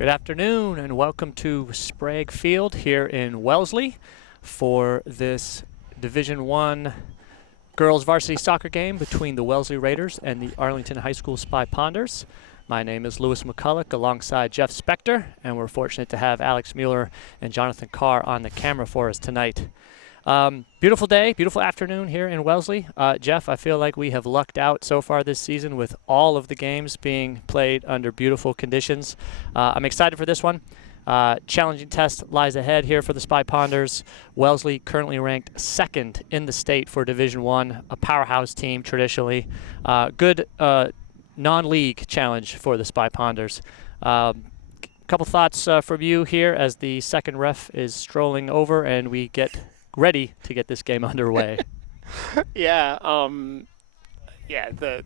Good afternoon and welcome to Sprague Field here in Wellesley for this Division I girls varsity soccer game between the Wellesley Raiders and the Arlington High School Spy Ponders. My name is Lewis McCulloch alongside Jeff Spector, and we're fortunate to have Alex Mueller and Jonathan Carr on the camera for us tonight. Beautiful day, beautiful afternoon here in Wellesley. Jeff, I feel like we have lucked out so far this season with all of the games being played under beautiful conditions. I'm excited for this one. Challenging test lies ahead here for the Spy Ponders. Wellesley currently ranked second in the state for Division I, a powerhouse team traditionally. Good non-league challenge for the Spy Ponders. Couple thoughts from you here as the second ref is strolling over and we get ready to get this game underway. The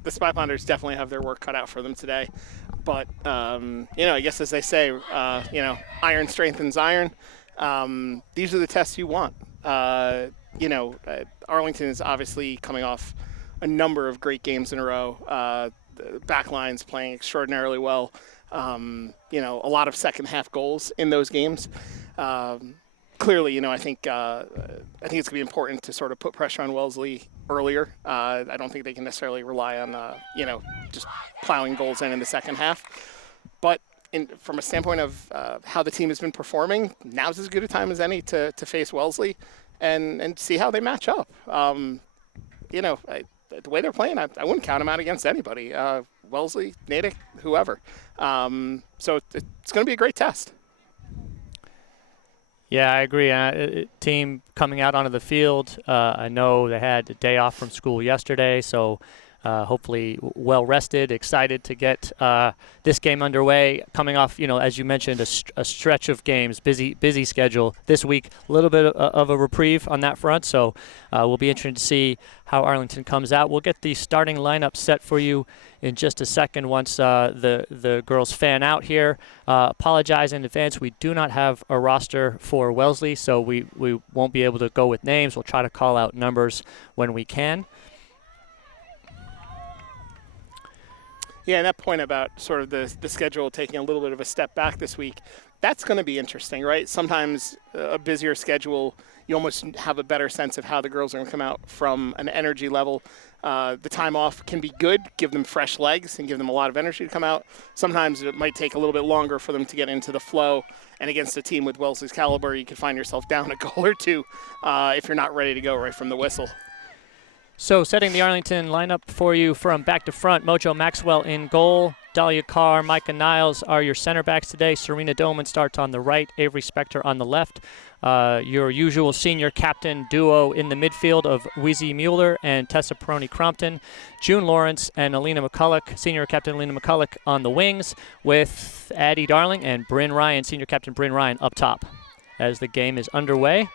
Spy Ponders definitely have their work cut out for them today. But, I guess as they say, iron strengthens iron. These are the tests you want. Arlington is obviously coming off a number of great games in a row. The back line's playing extraordinarily well. A lot of second half goals in those games. Clearly, I think it's going to be important to sort of put pressure on Wellesley earlier. I don't think they can necessarily rely on, just plowing goals in the second half. But from a standpoint of how the team has been performing, now's as good a time as any to face Wellesley and see how they match up. The way they're playing, I wouldn't count them out against anybody. Wellesley, Natick, whoever. So it's going to be a great test. Yeah, I agree. Team coming out onto the field, I know they had a day off from school yesterday, so hopefully well rested, excited to get this game underway. Coming off, as you mentioned, a stretch of games, busy schedule this week. A little bit of a reprieve on that front, so we'll be interested to see how Arlington comes out. We'll get the starting lineup set for you in just a second once the girls fan out here. Apologize in advance. We do not have a roster for Wellesley, so we won't be able to go with names. We'll try to call out numbers when we can. Yeah, and that point about sort of the schedule taking a little bit of a step back this week, that's going to be interesting, right? Sometimes a busier schedule, you almost have a better sense of how the girls are going to come out from an energy level. The time off can be good, give them fresh legs and give them a lot of energy to come out. Sometimes it might take a little bit longer for them to get into the flow. And against a team with Wellesley's caliber, you can find yourself down a goal or two if you're not ready to go right from the whistle. So setting the Arlington lineup for you from back to front, Mojo Maxwell in goal, Dahlia Carr, Micah Niles are your center backs today. Serena Doman starts on the right, Avery Spector on the left. Your usual senior captain duo in the midfield of Wheezy Mueller and Tessa Peroni-Crompton. June Lawrence and Alina McCulloch, senior captain Alina McCulloch on the wings, with Addie Darling and Bryn Ryan, senior captain Bryn Ryan up top as the game is underway.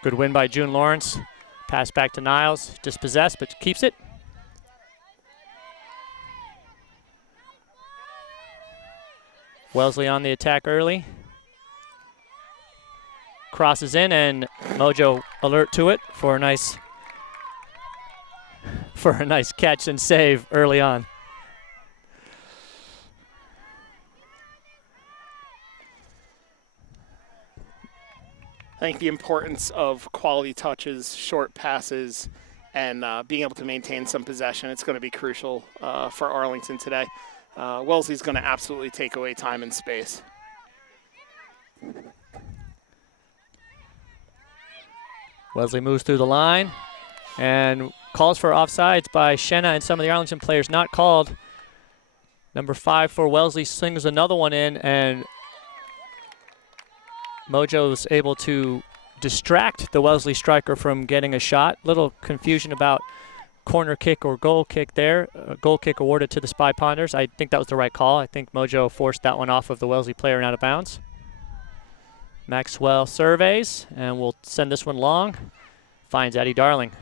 Good win by June Lawrence. Pass back to Niles. Dispossessed, but keeps it. Wellesley on the attack early. Crosses in, and Mojo alert to it for a nice catch and save early on. I think the importance of quality touches, short passes, and being able to maintain some possession, it's going to be crucial for Arlington today. Wellesley's going to absolutely take away time and space. Wellesley moves through the line and calls for offsides by Shenna and some of the Arlington players not called. Number 5 for Wellesley slings another one in, and Mojo's able to distract the Wellesley striker from getting a shot. Little confusion about corner kick or goal kick there. Goal kick awarded to the Spy Ponders. I think that was the right call. I think Mojo forced that one off of the Wellesley player and out of bounds. Maxwell surveys, and we'll send this one long. Finds Addie Darling.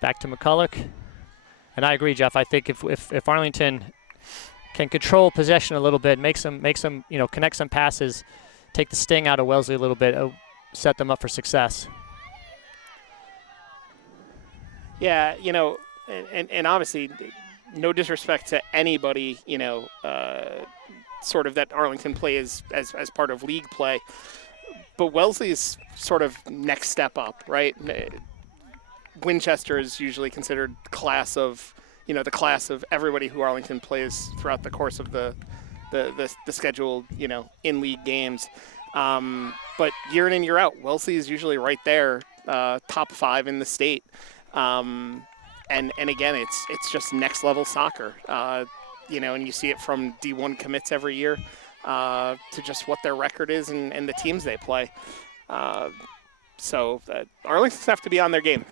Back to McCulloch. And I agree, Jeff. I think if Arlington can control possession a little bit, make some connect some passes, take the sting out of Wellesley a little bit, set them up for success. Yeah, and obviously, no disrespect to anybody, sort of that Arlington plays as part of league play, but Wellesley is sort of next step up, right? Winchester is usually considered the class of everybody who Arlington plays throughout the course of the scheduled, in league games. But year in and year out, Wellesley is usually right there, top 5 in the state. And again, it's just next level soccer. And you see it from D1 commits every year to just what their record is and the teams they play. So Arlington's have to be on their game.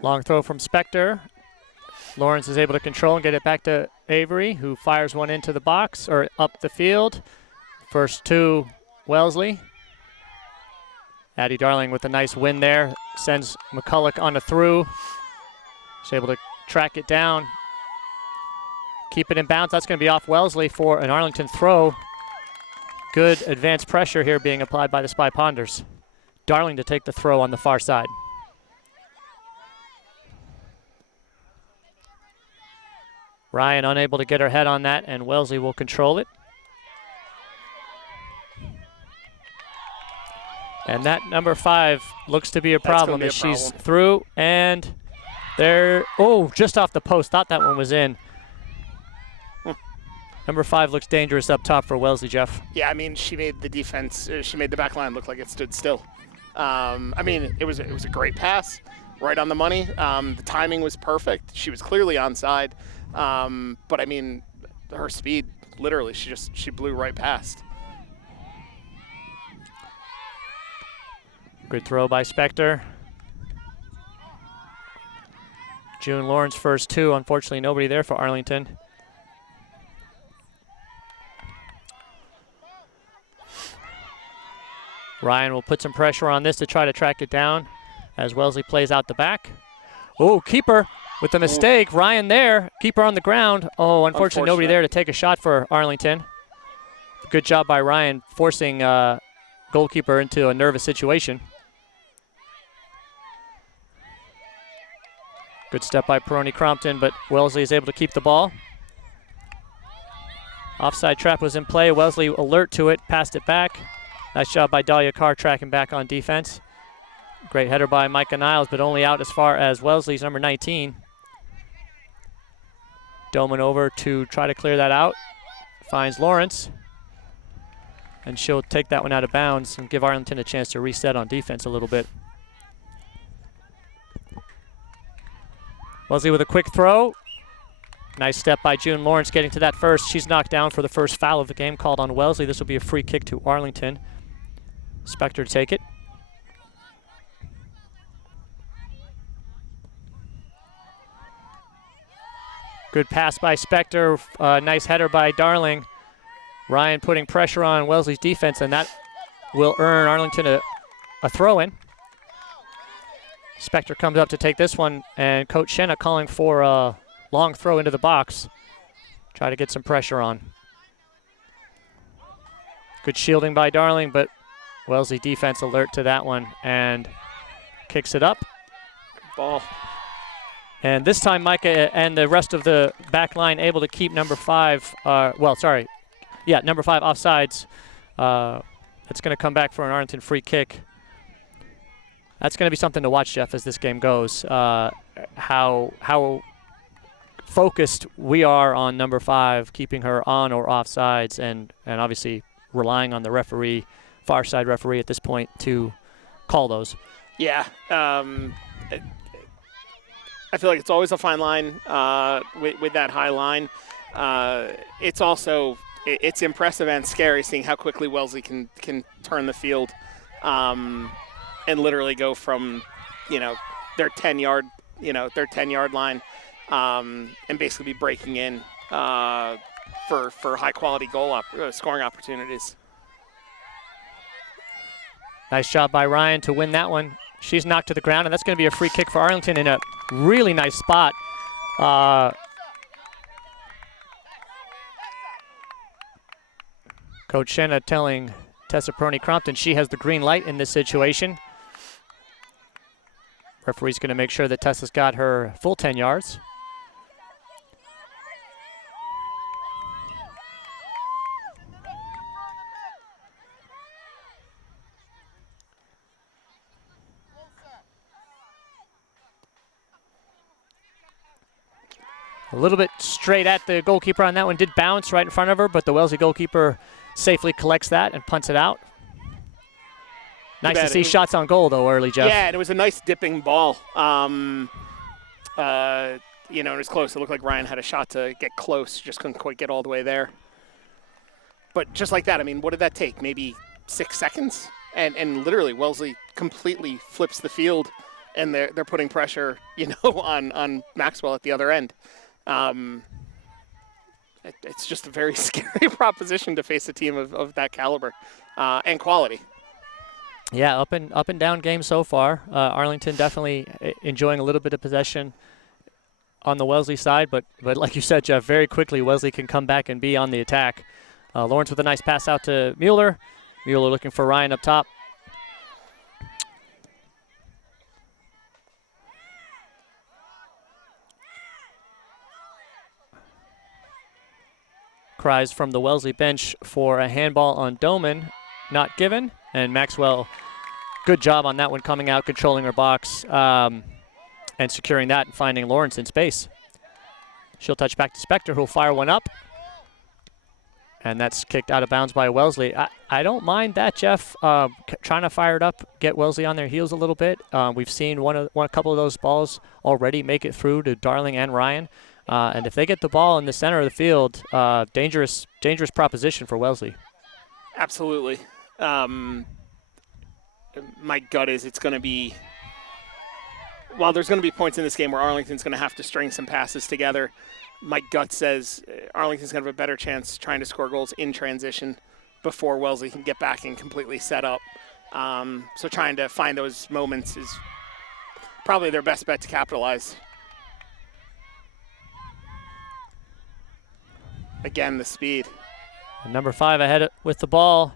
Long throw from Spector. Lawrence is able to control and get it back to Avery, who fires one into the box or up the field. First to Wellesley. Addie Darling with a nice win there. Sends McCulloch on a through. She's able to track it down. Keep it in bounds. That's going to be off Wellesley for an Arlington throw. Good advanced pressure here being applied by the Spy Ponders. Darling to take the throw on the far side. Ryan unable to get her head on that, and Wellesley will control it. And that number 5 looks to be a problem as she's through, and there, just off the post. Thought that one was in. Number 5 looks dangerous up top for Wellesley, Jeff. Yeah, I mean, she made the defense, she made the back line look like it stood still. It was a great pass, right on the money. The timing was perfect. She was clearly onside. But I mean, her speed, literally, she blew right past. Good throw by Spector. June Lawrence first 2. Unfortunately, nobody there for Arlington. Ryan will put some pressure on this to try to track it down as Wellesley plays out the back. Keeper with a mistake. Ryan there, keeper on the ground. Unfortunately, nobody there to take a shot for Arlington. Good job by Ryan forcing goalkeeper into a nervous situation. Good step by Peroni Crompton, but Wellesley is able to keep the ball. Offside trap was in play. Wellesley alert to it, passed it back. Nice job by Dahlia Carr tracking back on defense. Great header by Micah Niles, but only out as far as Wellesley's number 19. Doman over to try to clear that out. Finds Lawrence. And she'll take that one out of bounds and give Arlington a chance to reset on defense a little bit. Wellesley with a quick throw. Nice step by June Lawrence getting to that first. She's knocked down for the first foul of the game called on Wellesley. This will be a free kick to Arlington. Spector to take it. Good pass by Spector. Nice header by Darling. Ryan putting pressure on Wellesley's defense, and that will earn Arlington a throw-in. Spector comes up to take this one, and Coach Shenna calling for a long throw into the box. Try to get some pressure on. Good shielding by Darling, but Wellesley defense alert to that one and kicks it up. Good ball. And this time Micah and the rest of the back line able to keep number 5, number 5 offsides. It's going to come back for an Arlington free kick. That's going to be something to watch, Jeff, as this game goes. How focused we are on number 5, keeping her on or off sides, and obviously relying on the referee, far side referee at this point to call those. Yeah. I feel like it's always a fine line with that high line. It's also it's impressive and scary seeing how quickly Wellesley can turn the field and literally go from their 10-yard line and basically be breaking in for high quality scoring opportunities. Nice job by Ryan to win that one. She's knocked to the ground, and that's going to be a free kick for Arlington in a really nice spot. Coach Shenna telling Tessa Peroni Crompton she has the green light in this situation. Referee's going to make sure that Tessa's got her full 10 yards. A little bit straight at the goalkeeper on that one. Did bounce right in front of her, but the Wellesley goalkeeper safely collects that and punts it out. Nice to see shots on goal, though, early, Jeff. Yeah, and it was a nice dipping ball. You know, it was close. It looked like Ryan had a shot to get close, just couldn't quite get all the way there. But just like that, I mean, what did that take? Maybe 6 seconds? And literally, Wellesley completely flips the field, and they're putting pressure, you know, on Maxwell at the other end. It's just a very scary proposition to face a team of that caliber and quality. Yeah, up and down game so far. Arlington definitely enjoying a little bit of possession on the Wellesley side, but like you said, Jeff, very quickly Wellesley can come back and be on the attack. Lawrence with a nice pass out to Mueller. Mueller looking for Ryan up top. Cries from the Wellesley bench for a handball on Doman, not given. And Maxwell, good job on that one, coming out, controlling her box, and securing that and finding Lawrence in space. She'll touch back to Spector, who'll fire one up. And that's kicked out of bounds by Wellesley. I don't mind that, Jeff, trying to fire it up, get Wellesley on their heels a little bit. We've seen a couple of those balls already make it through to Darling and Ryan. And if they get the ball in the center of the field, dangerous proposition for Wellesley. Absolutely. My gut is it's going to be, while there's going to be points in this game where Arlington's going to have to string some passes together, my gut says Arlington's going to have a better chance trying to score goals in transition before Wellesley can get back and completely set up. So trying to find those moments is probably their best bet to capitalize. Again, the speed. And number 5 ahead with the ball.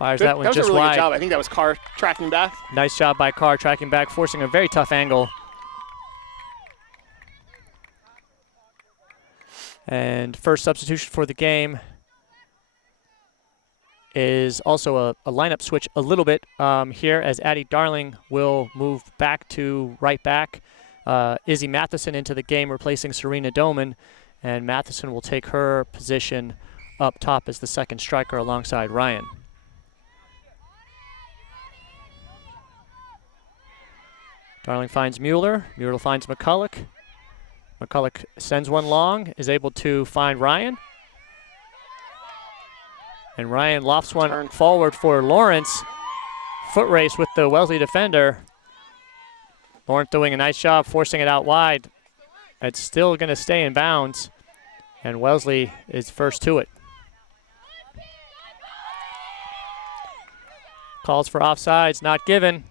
Fires that one just wide. That was a really good job. I think that was Carr tracking back. Nice job by Carr tracking back, forcing a very tough angle. And first substitution for the game is also a lineup switch a little bit here, as Addie Darling will move back to right back. Izzy Matheson into the game, replacing Serena Doman. And Matheson will take her position up top as the second striker alongside Ryan. Darling finds Mueller. Mueller finds McCulloch. McCulloch sends one long, is able to find Ryan. And Ryan lofts one forward for Lawrence. Foot race with the Wellesley defender. Lawrence doing a nice job forcing it out wide. It's still going to stay in bounds, and Wellesley is first to it. Calls for offsides, not given.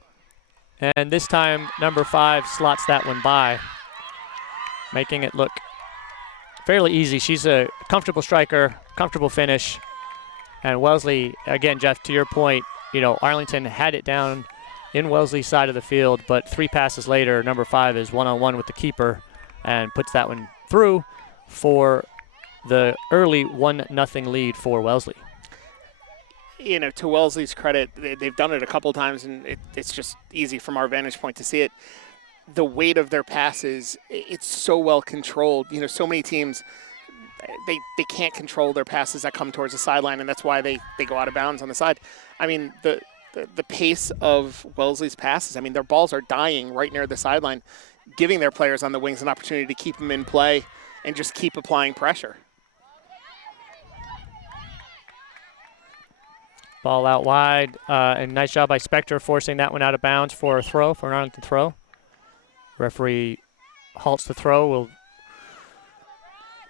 And this time, number 5 slots that one by, making it look fairly easy. She's a comfortable striker, comfortable finish. And Wellesley, again, Jeff, to your point, you know, Arlington had it down in Wellesley's side of the field, but 3 passes later, number 5 is one-on-one with the keeper and puts that one through for the early 1-0 lead for Wellesley. You know, to Wellesley's credit, they've done it a couple times, and it's just easy from our vantage point to see it. The weight of their passes, it's so well controlled. You know, so many teams, they can't control their passes that come towards the sideline, and that's why they go out of bounds on the side. I mean, the pace of Wellesley's passes, I mean, their balls are dying right near the sideline, giving their players on the wings an opportunity to keep them in play and just keep applying pressure. Ball out wide, and nice job by Spector forcing that one out of bounds for a throw, for an Arlington throw. Referee halts the throw. Will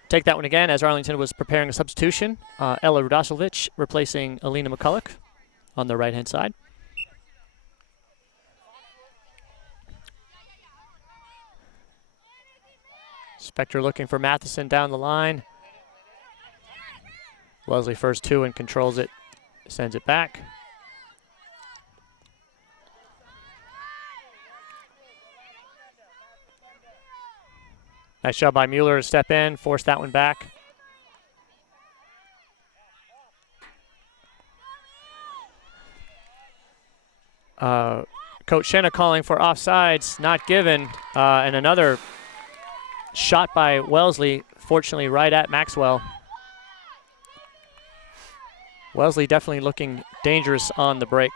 take that one again as Arlington was preparing a substitution. Ella Rudasiewicz replacing Alina McCulloch on the right-hand side. Spector looking for Matheson down the line. Wellesley first 2 and controls it. Sends it back. Nice job by Mueller to step in, force that one back. Coach Shenna calling for offsides, not given, and another shot by Wellesley, fortunately right at Maxwell. Wellesley definitely looking dangerous on the break.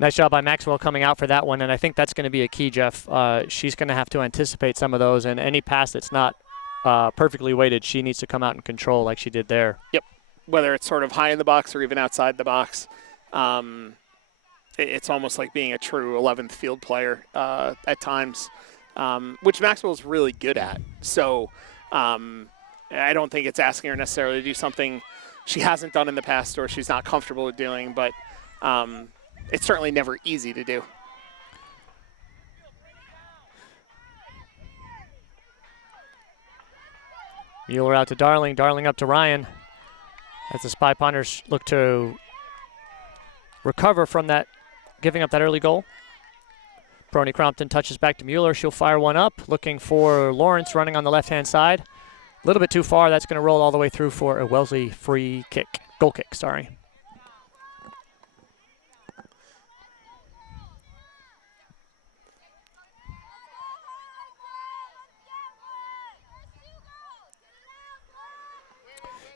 Nice job by Maxwell coming out for that one, and I think that's going to be a key, Jeff. She's going to have to anticipate some of those, and any pass that's not perfectly weighted, she needs to come out and control like she did there. Yep, whether it's sort of high in the box or even outside the box. It's almost like being a true 11th field player at times, which Maxwell's really good at. So I don't think it's asking her necessarily to do something she hasn't done in the past or she's not comfortable with doing, but it's certainly never easy to do. Mueller out to Darling, Darling up to Ryan. As the Spy Ponders look to recover from that, giving up that early goal. Prony Crompton touches back to Mueller. She'll fire one up, looking for Lawrence running on the left-hand side. A little bit too far. That's going to roll all the way through for a Wellesley free kick, goal kick, sorry.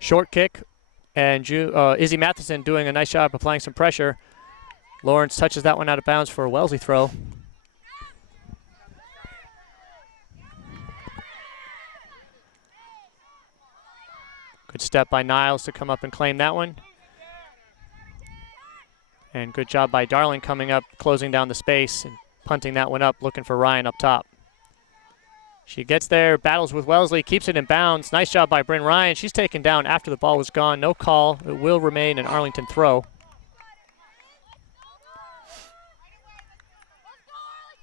Short kick, and Izzy Matheson doing a nice job applying some pressure. Lawrence touches that one out of bounds for a Wellesley throw. Good step by Niles to come up and claim that one. And good job by Darling coming up, closing down the space and punting that one up, looking for Ryan up top. She gets there, battles with Wellesley, keeps it in bounds. Nice job by Bryn Ryan. She's taken down after the ball was gone. No call. It will remain an Arlington throw.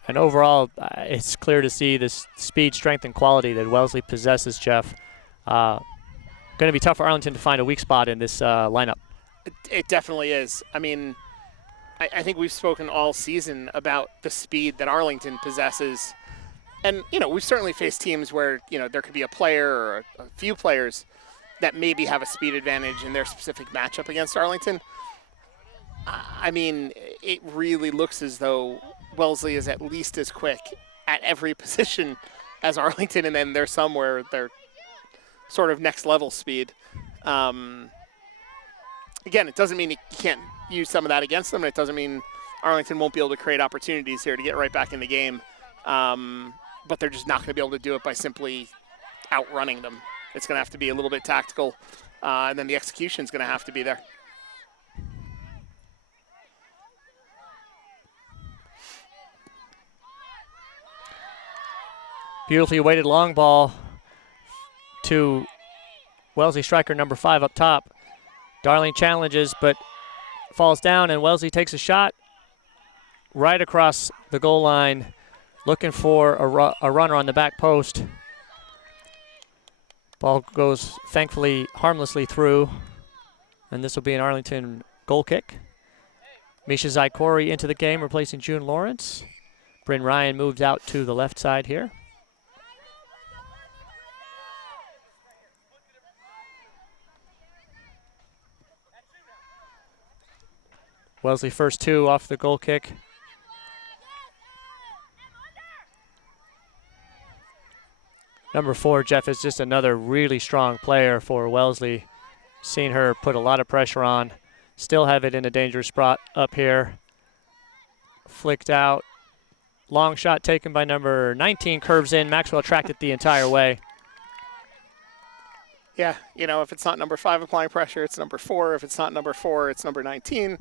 And overall, it's clear to see this speed, strength, and quality that Wellesley possesses, Jeff. Going to be tough for Arlington to find a weak spot in this lineup. It definitely is. I mean, I think we've spoken all season about the speed that Arlington possesses. And, you know, we've certainly faced teams where, you know, there could be a player or a few players that maybe have a speed advantage in their specific matchup against Arlington. I mean, it really looks as though Wellesley is at least as quick at every position as Arlington, and then there's some where they're sort of next level speed. Again, it doesn't mean you can't use some of that against them, and it doesn't mean Arlington won't be able to create opportunities here to get right back in the game. But they're just not going to be able to do it by simply outrunning them. It's going to have to be a little bit tactical, and then the execution is going to have to be there. Beautifully weighted long ball to Wellesley striker number 5 up top. Darling challenges, but falls down, and Wellesley takes a shot right across the goal line, looking for a runner on the back post. Ball goes, thankfully, harmlessly through, and this will be an Arlington goal kick. Misha Zaikori into the game, replacing June Lawrence. Bryn Ryan moves out to the left side here. Wellesley first 2 off the goal kick. Number 4, Jeff, is just another really strong player for Wellesley. Seen her put a lot of pressure on. Still have it in a dangerous spot up here. Flicked out. Long shot taken by number 19, curves in. Maxwell tracked it the entire way. Yeah, you know, if it's not number 5 applying pressure, it's number 4. If it's not number 4, it's number 19.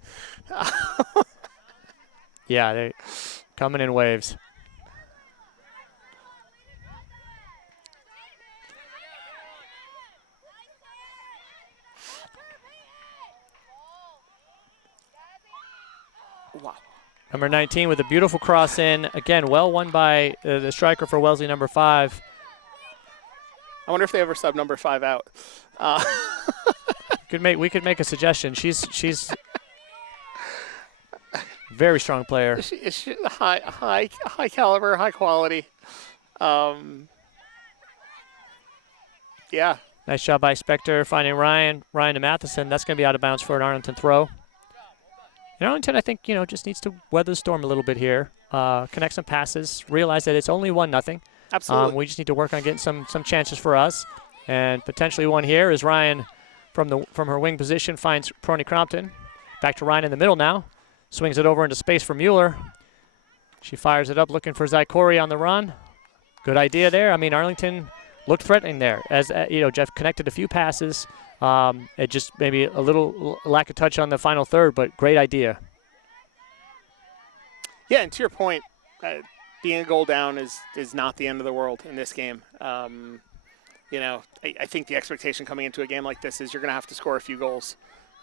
Yeah, they're coming in waves. Wow. Number 19 with a beautiful cross in. Again, well won by the striker for Wellesley, number 5. I wonder if they ever sub number 5 out. We could make a suggestion. She's very strong player. She high caliber, high quality. Yeah. Nice job by Spector finding Ryan to Matheson. That's going to be out of bounds for an Arlington throw. And Arlington, I think, just needs to weather the storm a little bit here. Connect some passes. Realize that it's only 1-0. Absolutely. We just need to work on getting some chances for us. And potentially one here is Ryan from her wing position finds Prony Crompton. Back to Ryan in the middle now. Swings it over into space for Mueller. She fires it up looking for Zykori on the run. Good idea there. I mean, Arlington looked threatening there. As Jeff connected a few passes. It just maybe a little lack of touch on the final third, but great idea. Yeah, and to your point, being a goal down is not the end of the world in this game. I think the expectation coming into a game like this is you're going to have to score a few goals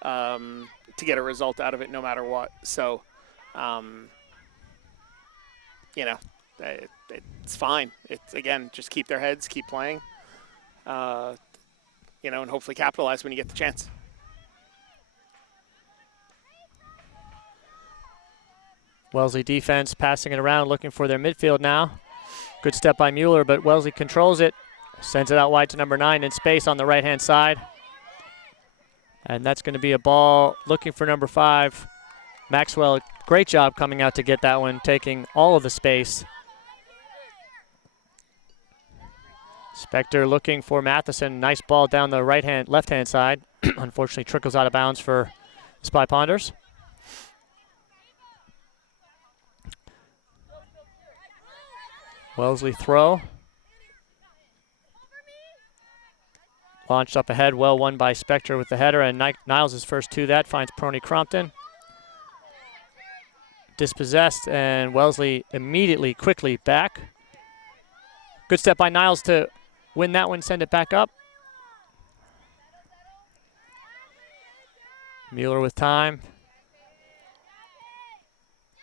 to get a result out of it no matter what. So, it's fine. It's, again, just keep their heads, keep playing, and hopefully capitalize when you get the chance. Wellesley defense passing it around, looking for their midfield now. Good step by Mueller, but Wellesley controls it. Sends it out wide to number 9 in space on the right-hand side. And that's going to be a ball looking for number 5. Maxwell, great job coming out to get that one, taking all of the space. Spector looking for Matheson. Nice ball down the left-hand side. Unfortunately, trickles out of bounds for Spy Ponders. Wellesley throw. Launched up ahead, well won by Spector with the header, and Niles is first to that, finds Prony Crompton. Dispossessed, and Wellesley immediately, quickly back. Good step by Niles to win that one, send it back up. Mueller with time.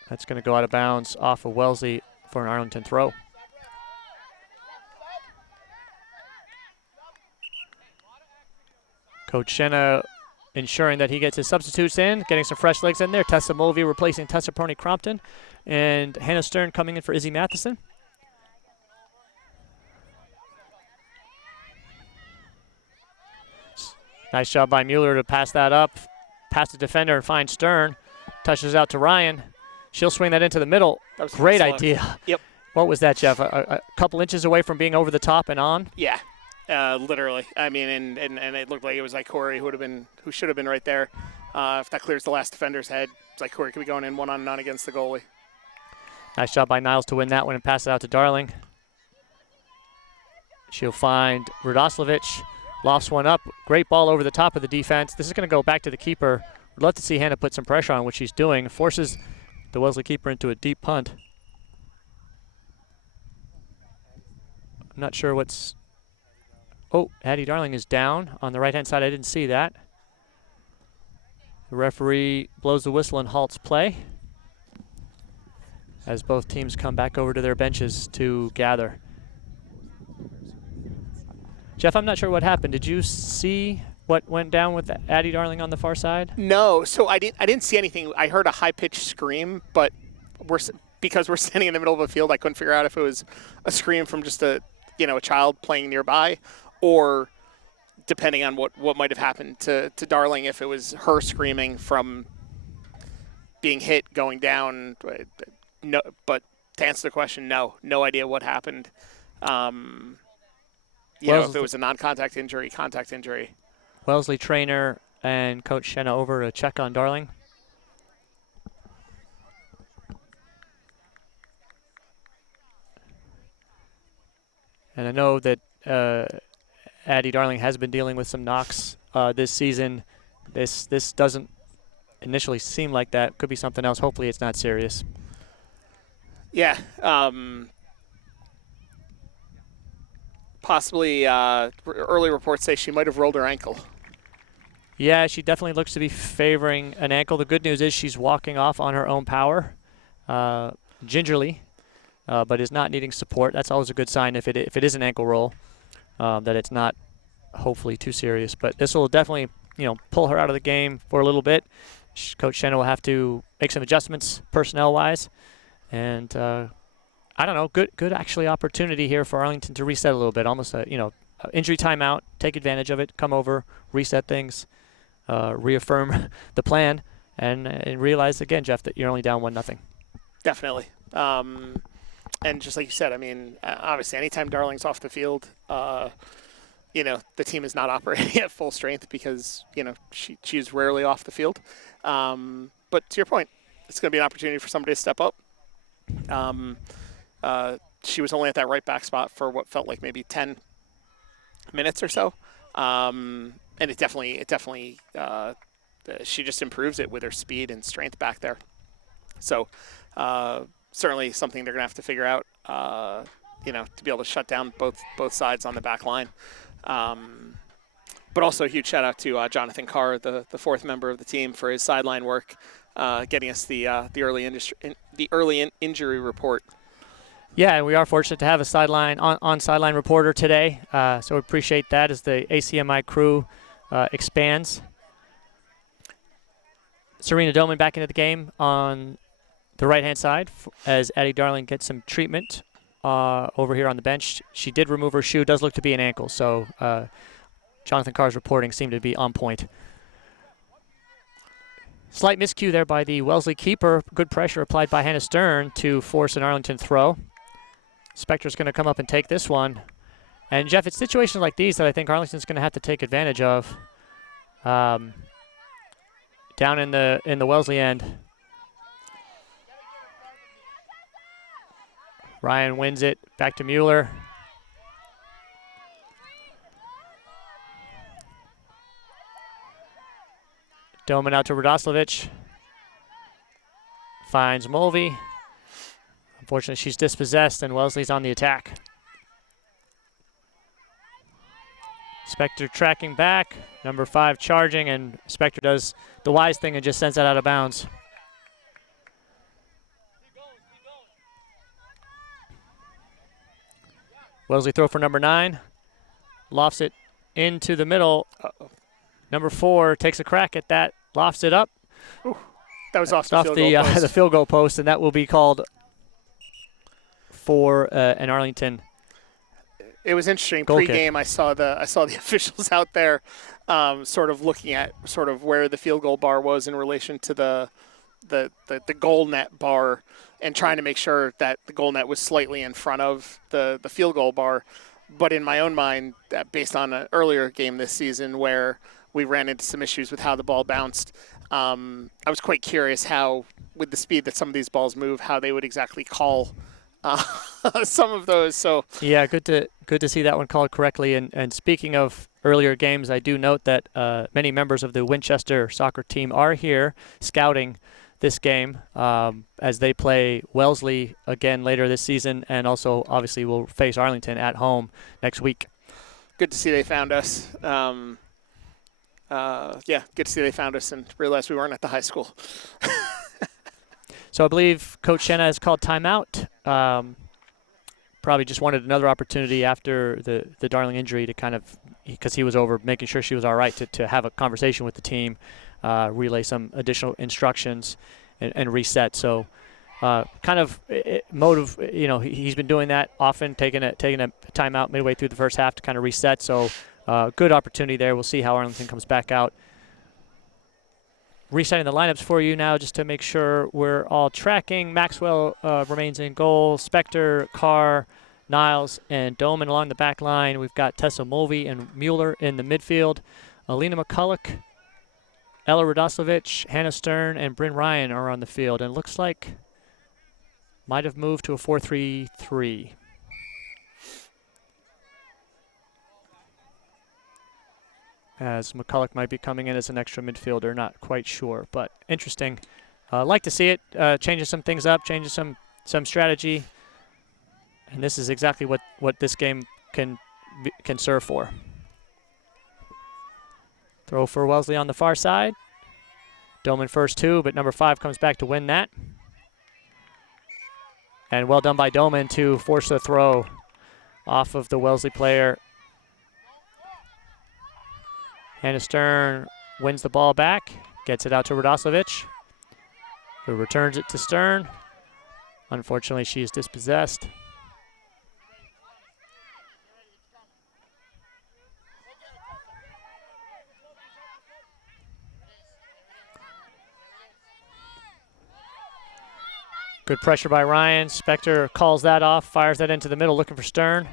That's going to go out of bounds off of Wellesley for an Arlington throw. Coach Shenna ensuring that he gets his substitutes in, getting some fresh legs in there. Tessa Mulvey replacing Tessa Prony Crompton. And Hannah Stern coming in for Izzy Matheson. Nice job by Mueller to pass that up. Pass the defender and find Stern. Touches out to Ryan. She'll swing that into the middle. That was great idea. Yep. What was that, Jeff? A couple inches away from being over the top and on? Yeah. Literally. I mean, and it looked like it was Corey who should have been right there. If that clears the last defender's head, Corey could be going in 1-on-1 against the goalie. Nice job by Niles to win that one and pass it out to Darling. She'll find Radoslavich. Lofts one up. Great ball over the top of the defense. This is going to go back to the keeper. We'd love to see Hannah put some pressure on what she's doing. Forces the Wellesley keeper into a deep punt. I'm not sure what's... Oh, Addie Darling is down on the right-hand side. I didn't see that. The referee blows the whistle and halts play as both teams come back over to their benches to gather. Jeff, I'm not sure what happened. Did you see what went down with Addie Darling on the far side? No, so I didn't see anything. I heard a high-pitched scream, but because we're standing in the middle of a field, I couldn't figure out if it was a scream from just a child playing nearby, or depending on what might have happened to Darling, if it was her screaming from being hit, going down. No, but to answer the question, no idea what happened. If it was a non-contact injury, contact injury. Wellesley trainer and Coach Shenna over to check on Darling. And I know that Addie Darling has been dealing with some knocks this season. This doesn't initially seem like that. Could be something else. Hopefully it's not serious. Yeah. Possibly early reports say she might have rolled her ankle. Yeah, she definitely looks to be favoring an ankle. The good news is she's walking off on her own power, gingerly, but is not needing support. That's always a good sign if it is an ankle roll, that it's not hopefully too serious. But this will definitely pull her out of the game for a little bit. Coach Shannon will have to make some adjustments personnel-wise, and I don't know, good actually opportunity here for Arlington to reset a little bit. Almost a injury timeout, take advantage of it, come over, reset things, reaffirm the plan, and realize again, Jeff, that you're only down 1-0. Definitely. And just like you said, I mean, obviously, anytime Darling's off the field, the team is not operating at full strength because she's rarely off the field. But to your point, it's going to be an opportunity for somebody to step up. She was only at that right back spot for what felt like maybe 10 minutes or so, and it definitely she just improves it with her speed and strength back there. So certainly something they're going to have to figure out, to be able to shut down both sides on the back line. But also a huge shout out to Jonathan Carr, the fourth member of the team, for his sideline work, getting us the early injury report. Yeah, and we are fortunate to have a sideline reporter today, so we appreciate that as the ACMi crew expands. Serena Doman back into the game on the right-hand side as Addie Darling gets some treatment over here on the bench. She did remove her shoe. Does look to be an ankle, so Jonathan Carr's reporting seemed to be on point. Slight miscue there by the Wellesley keeper. Good pressure applied by Hannah Stern to force an Arlington throw. Spector's going to come up and take this one. And, Jeff, it's situations like these that I think Arlington's going to have to take advantage of. Down in the Wellesley end. Ryan wins it. Back to Mueller. Doman out to Radoslavich. Finds Mulvey. Unfortunately, she's dispossessed, and Wellesley's on the attack. Spector tracking back. Number 5 charging, and Spector does the wise thing and just sends that out of bounds. Wellesley throw for number 9. Lofts it into the middle. Number 4 takes a crack at that, lofts it up. Ooh, that was off the field goal post, and that will be called for an Arlington. It was interesting. Pre-game, I saw the officials out there, sort of looking at sort of where the field goal bar was in relation to the goal net bar, and trying to make sure that the goal net was slightly in front of the field goal bar. But in my own mind, based on an earlier game this season where we ran into some issues with how the ball bounced, I was quite curious how, with the speed that some of these balls move, how they would exactly call some of those. So yeah, good to see that one called correctly. And speaking of earlier games, I do note that many members of the Winchester soccer team are here scouting this game as they play Wellesley again later this season, and also obviously will face Arlington at home next week. Good to see they found us. Good to see they found us and realized we weren't at the high school. So I believe Coach Shenna has called timeout. Probably just wanted another opportunity after the Darling injury to kind of, because he was over making sure she was all right, to have a conversation with the team, relay some additional instructions, and reset. So kind of motive, he's been doing that often, taking a timeout midway through the first half to kind of reset. So good opportunity there. We'll see how Arlington comes back out. Resetting the lineups for you now just to make sure we're all tracking. Maxwell remains in goal. Spector, Carr, Niles, and Doman along the back line. We've got Tessa Mulvey and Mueller in the midfield. Alina McCulloch, Ella Radoslavich, Hannah Stern, and Bryn Ryan are on the field. And it looks like might have moved to a 4-3-3. As McCulloch might be coming in as an extra midfielder, not quite sure, but interesting. Like to see it, changes some things up, changes some strategy, and this is exactly what this game can serve for. Throw for Wellesley on the far side. Doman first 2, but number 5 comes back to win that. And well done by Doman to force the throw off of the Wellesley player. Hannah Stern wins the ball back, gets it out to Radoslovic, who returns it to Stern. Unfortunately, she is dispossessed. Good pressure by Ryan. Spector calls that off, fires that into the middle, looking for Stern.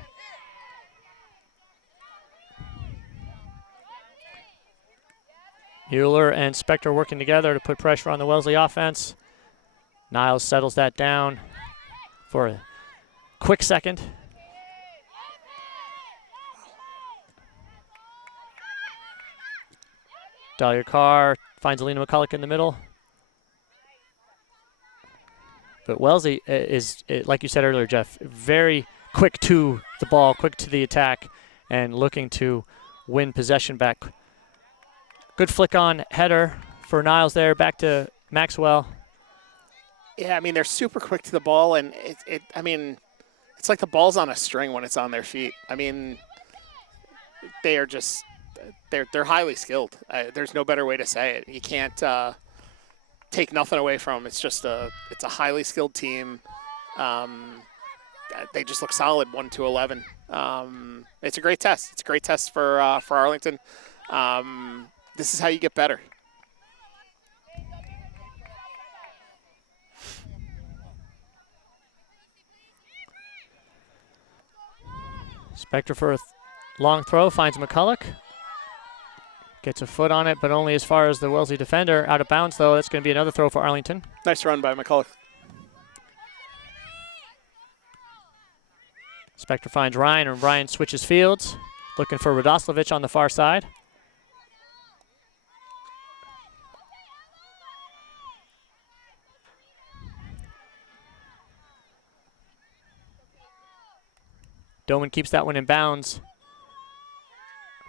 Mueller and Spector working together to put pressure on the Wellesley offense. Niles settles that down for a quick second. Dahlia Carr finds Alina McCulloch in the middle. But Wellesley is, like you said earlier, Jeff, very quick to the ball, quick to the attack, and looking to win possession back. Good flick on header for Niles there, back to Maxwell. Yeah, I mean, they're super quick to the ball, and I mean, it's like the ball's on a string when it's on their feet. I mean, they are just, they're highly skilled. There's no better way to say it. You can't take nothing away from them. It's just it's a highly skilled team. They just look solid 1 to 11. It's a great test. It's a great test for Arlington. This is how you get better. Spector for a long throw, finds McCulloch. Gets a foot on it, but only as far as the Wellesley defender. Out of bounds, though. That's going to be another throw for Arlington. Nice run by McCulloch. Spector finds Ryan, and Ryan switches fields, looking for Radoslovic on the far side. Doman keeps that one in bounds,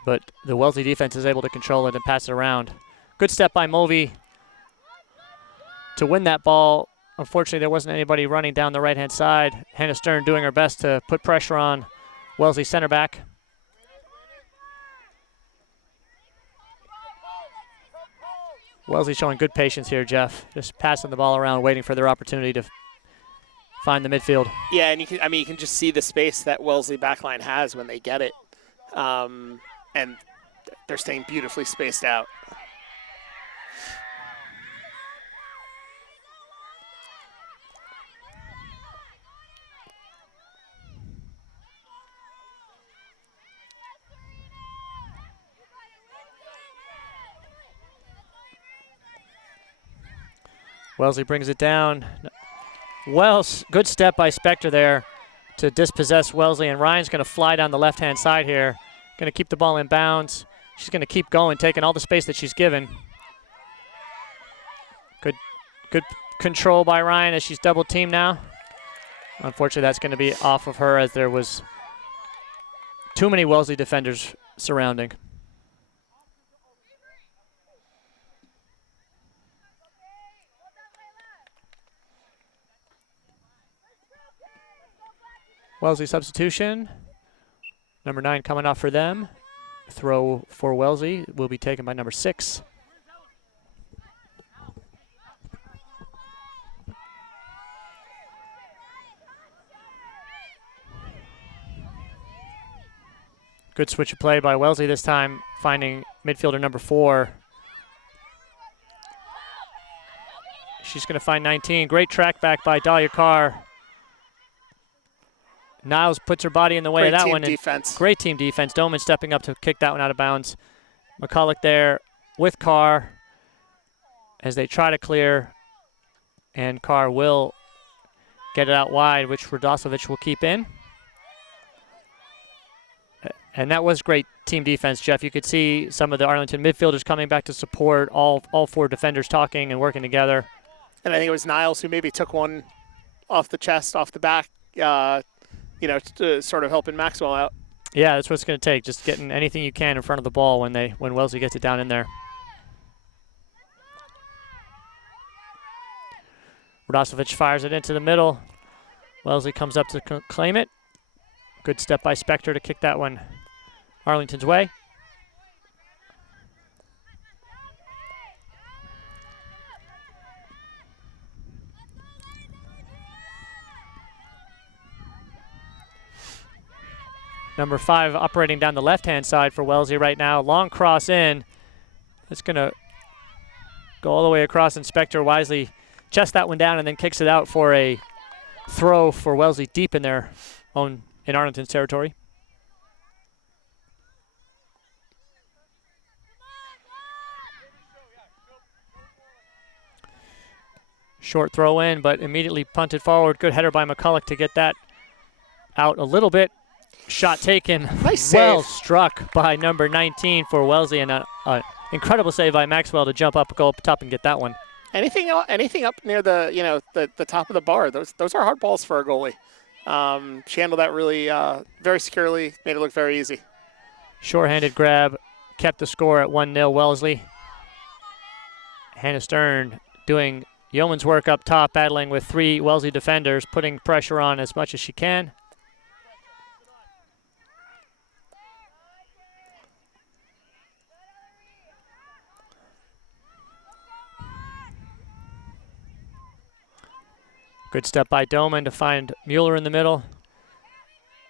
but the Wellesley defense is able to control it and pass it around. Good step by Mulvey to win that ball. Unfortunately, there wasn't anybody running down the right-hand side. Hannah Stern doing her best to put pressure on Wellesley center back. Wellesley showing good patience here, Jeff. Just passing the ball around, waiting for their opportunity to find the midfield. Yeah, and you can just see the space that Wellesley backline has when they get it, and they're staying beautifully spaced out. Wellesley brings it down. Good step by Spector there to dispossess Wellesley, and Ryan's going to fly down the left-hand side here. Going to keep the ball in bounds. She's going to keep going, taking all the space that she's given. Good control by Ryan as she's double-teamed now. Unfortunately, that's going to be off of her as there was too many Wellesley defenders surrounding. Wellesley substitution. Number 9 coming off for them. Throw for Wellesley will be taken by number 6. Good switch of play by Wellesley this time, finding midfielder number 4. She's going to find 19. Great track back by Dahlia Carr. Niles puts her body in the way of that one. Defense. Great team defense. Doman stepping up to kick that one out of bounds. McCulloch there with Carr as they try to clear, and Carr will get it out wide, which Radoslovic will keep in. And that was great team defense, Jeff. You could see some of the Arlington midfielders coming back to support, all 4 defenders talking and working together. And I think it was Niles who maybe took one off the chest, off the back, to sort of helping Maxwell out. Yeah, that's what it's going to take, just getting anything you can in front of the ball when Wellesley gets it down in there. Radoslovic fires it into the middle. Wellesley comes up to claim it. Good step by Spector to kick that one Arlington's way. Number 5 operating down the left-hand side for Wellesley right now. Long cross in. It's going to go all the way across, and Spector wisely chests that one down and then kicks it out for a throw for Wellesley deep in their own, in Arlington's territory. Short throw in, but immediately punted forward. Good header by McCulloch to get that out a little bit. Shot taken. Nice well save. struck by number 19 for Wellesley, and an incredible save by Maxwell to jump up, go up top, and get that one. Anything up near the the top of the bar, those are hard balls for a goalie. She handled that really very securely, made it look very easy. Short-handed grab kept the score at 1-0 Wellesley. Hannah Stern doing yeoman's work up top, battling with 3 Wellesley defenders, putting pressure on as much as she can. Good step by Doman to find Mueller in the middle.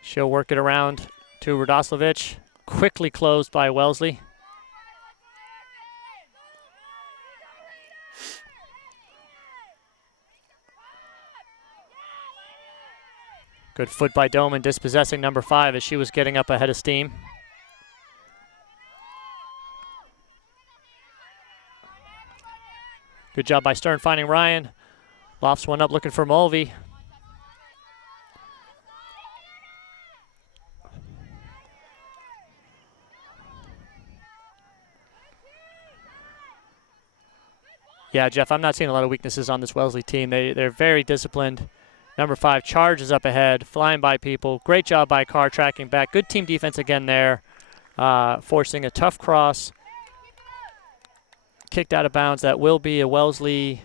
She'll work it around to Radoslavich. Quickly closed by Wellesley. Good foot by Doman, dispossessing number 5 as she was getting up ahead of steam. Good job by Stern finding Ryan. Lofts one up looking for Mulvey. Yeah, Jeff, I'm not seeing a lot of weaknesses on this Wellesley team. They're very disciplined. Number 5 charges up ahead, flying by people. Great job by Carr tracking back. Good team defense again there, forcing a tough cross. Kicked out of bounds. That will be a Wellesley.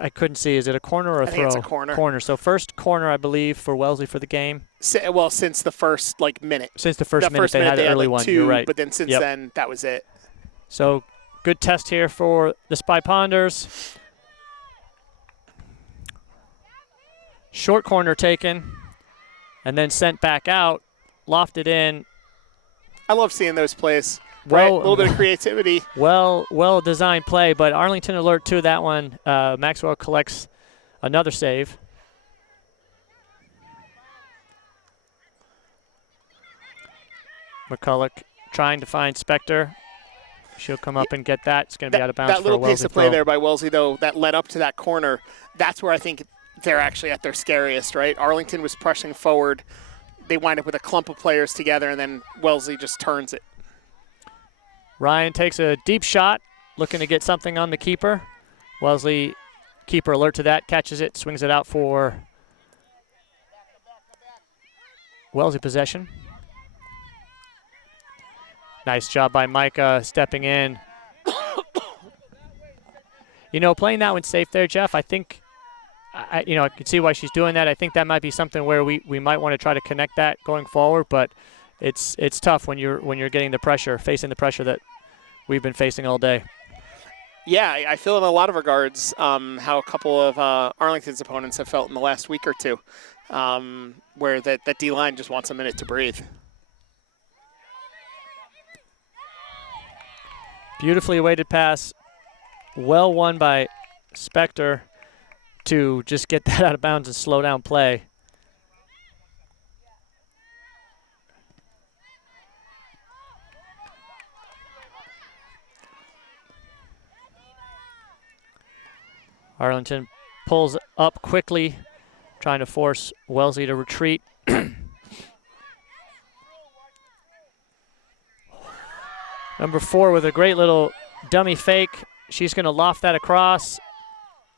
I couldn't see. Is it a corner or a throw? I think it's a corner. Corner. So first corner, I believe, for Wellesley for the game. Well, since the first minute. Since the first minute, they had an early one. 2, You're right. But then since then, that was it. So good test here for the Spy Ponders. Short corner taken, and then sent back out, lofted in. I love seeing those plays. Well, right? A little bit of creativity. Well designed play, but Arlington alert to that one. Maxwell collects another save. McCulloch trying to find Spector. She'll come up and get that. It's going to be out of bounds for a Wellesley throw. That little pace of play there by Wellesley, though, that led up to that corner, that's where I think they're actually at their scariest, right? Arlington was pressing forward. They wind up with a clump of players together, and then Wellesley just turns it. Ryan takes a deep shot, looking to get something on the keeper. Wellesley, keeper alert to that, catches it, swings it out for Wellesley possession. Nice job by Micah stepping in. Playing that one safe there, Jeff, I think, I can see why she's doing that. I think that might be something where we might want to try to connect that going forward, but it's tough when you're getting the pressure, facing the pressure that we've been facing all day. Yeah, I feel in a lot of regards how a couple of Arlington's opponents have felt in the last week or two, where that D-line just wants a minute to breathe. Beautifully weighted pass, well won by Spector to just get that out of bounds and slow down play. Arlington pulls up quickly, trying to force Wellesley to retreat. Number 4 with a great little dummy fake. She's going to loft that across.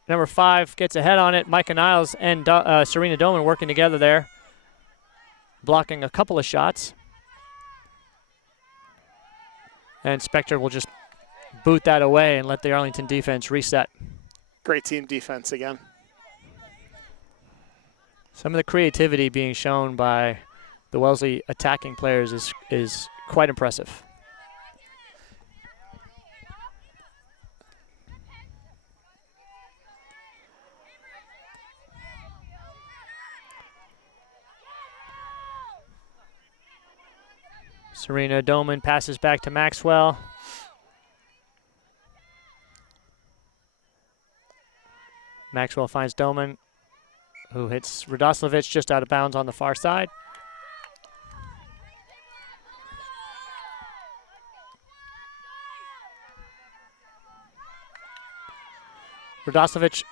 Number 5 gets ahead on it. Micah Niles and Serena Doman working together there, blocking a couple of shots. And Spector will just boot that away and let the Arlington defense reset. Great team defense again. Some of the creativity being shown by the Wellesley attacking players is quite impressive. Serena Doman passes back to Maxwell. Maxwell finds Doman, who hits Radoslavich just out of bounds on the far side. Radoslavich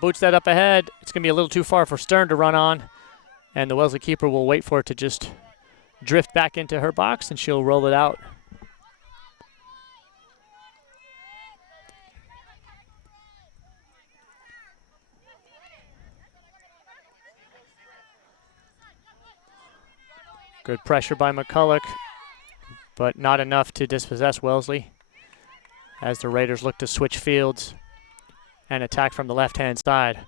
boots that up ahead. It's going to be a little too far for Stern to run on, and the Wellesley keeper will wait for it to just drift back into her box, and she'll roll it out. Good pressure by McCulloch, but not enough to dispossess Wellesley as the Raiders look to switch fields and attack from the left-hand side.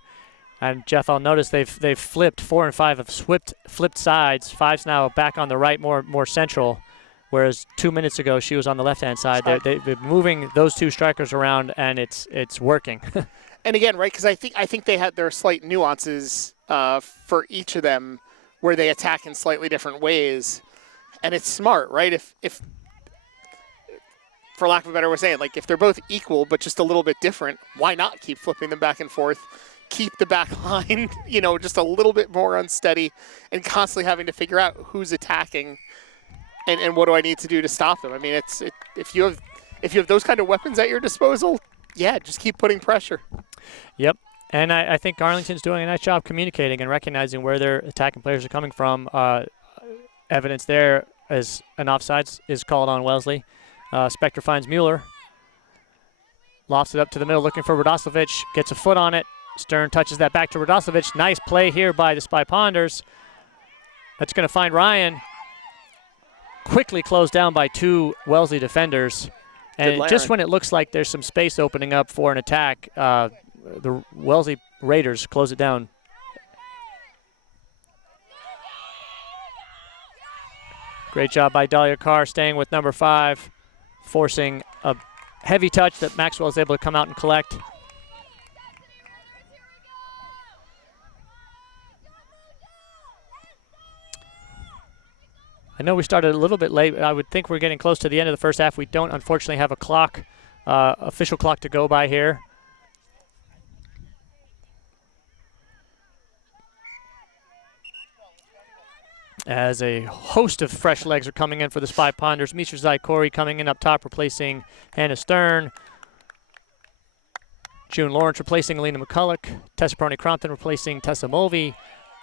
And Jeff, I'll notice they've flipped. 4 and 5 have flipped sides. 5's now back on the right, more central, whereas 2 minutes ago she was on the left-hand side. They're moving those two strikers around, and it's working. And again, right, because I think they had their slight nuances for each of them, where they attack in slightly different ways, and it's smart, right? If for lack of a better way of saying it, like if they're both equal but just a little bit different, why not keep flipping them back and forth? Keep the back line, just a little bit more unsteady, and constantly having to figure out who's attacking and what do I need to do to stop them. I mean, if you have those kind of weapons at your disposal, yeah, just keep putting pressure. Yep. And I think Arlington's doing a nice job communicating and recognizing where their attacking players are coming from. Evidence there as an offsides is called on Wellesley. Spector finds Mueller. Lofts it up to the middle looking for Radoslavich. Gets a foot on it. Stern touches that back to Radoslavich. Nice play here by the Spy Ponders. That's going to find Ryan. Quickly closed down by 2 Wellesley defenders. And just when it looks like there's some space opening up for an attack, the Wellesley Raiders close it down. Great job by Dahlia Carr staying with number 5, forcing a heavy touch that Maxwell is able to come out and collect. I know we started a little bit late, but I would think we're getting close to the end of the first half. We don't, unfortunately, have a clock, official clock to go by here. As a host of fresh legs are coming in for the Spy Ponders. Misha Zaikori coming in up top, replacing Hannah Stern. June Lawrence replacing Alina McCulloch. Tessa Peroni-Crompton replacing Tessa Mulvey.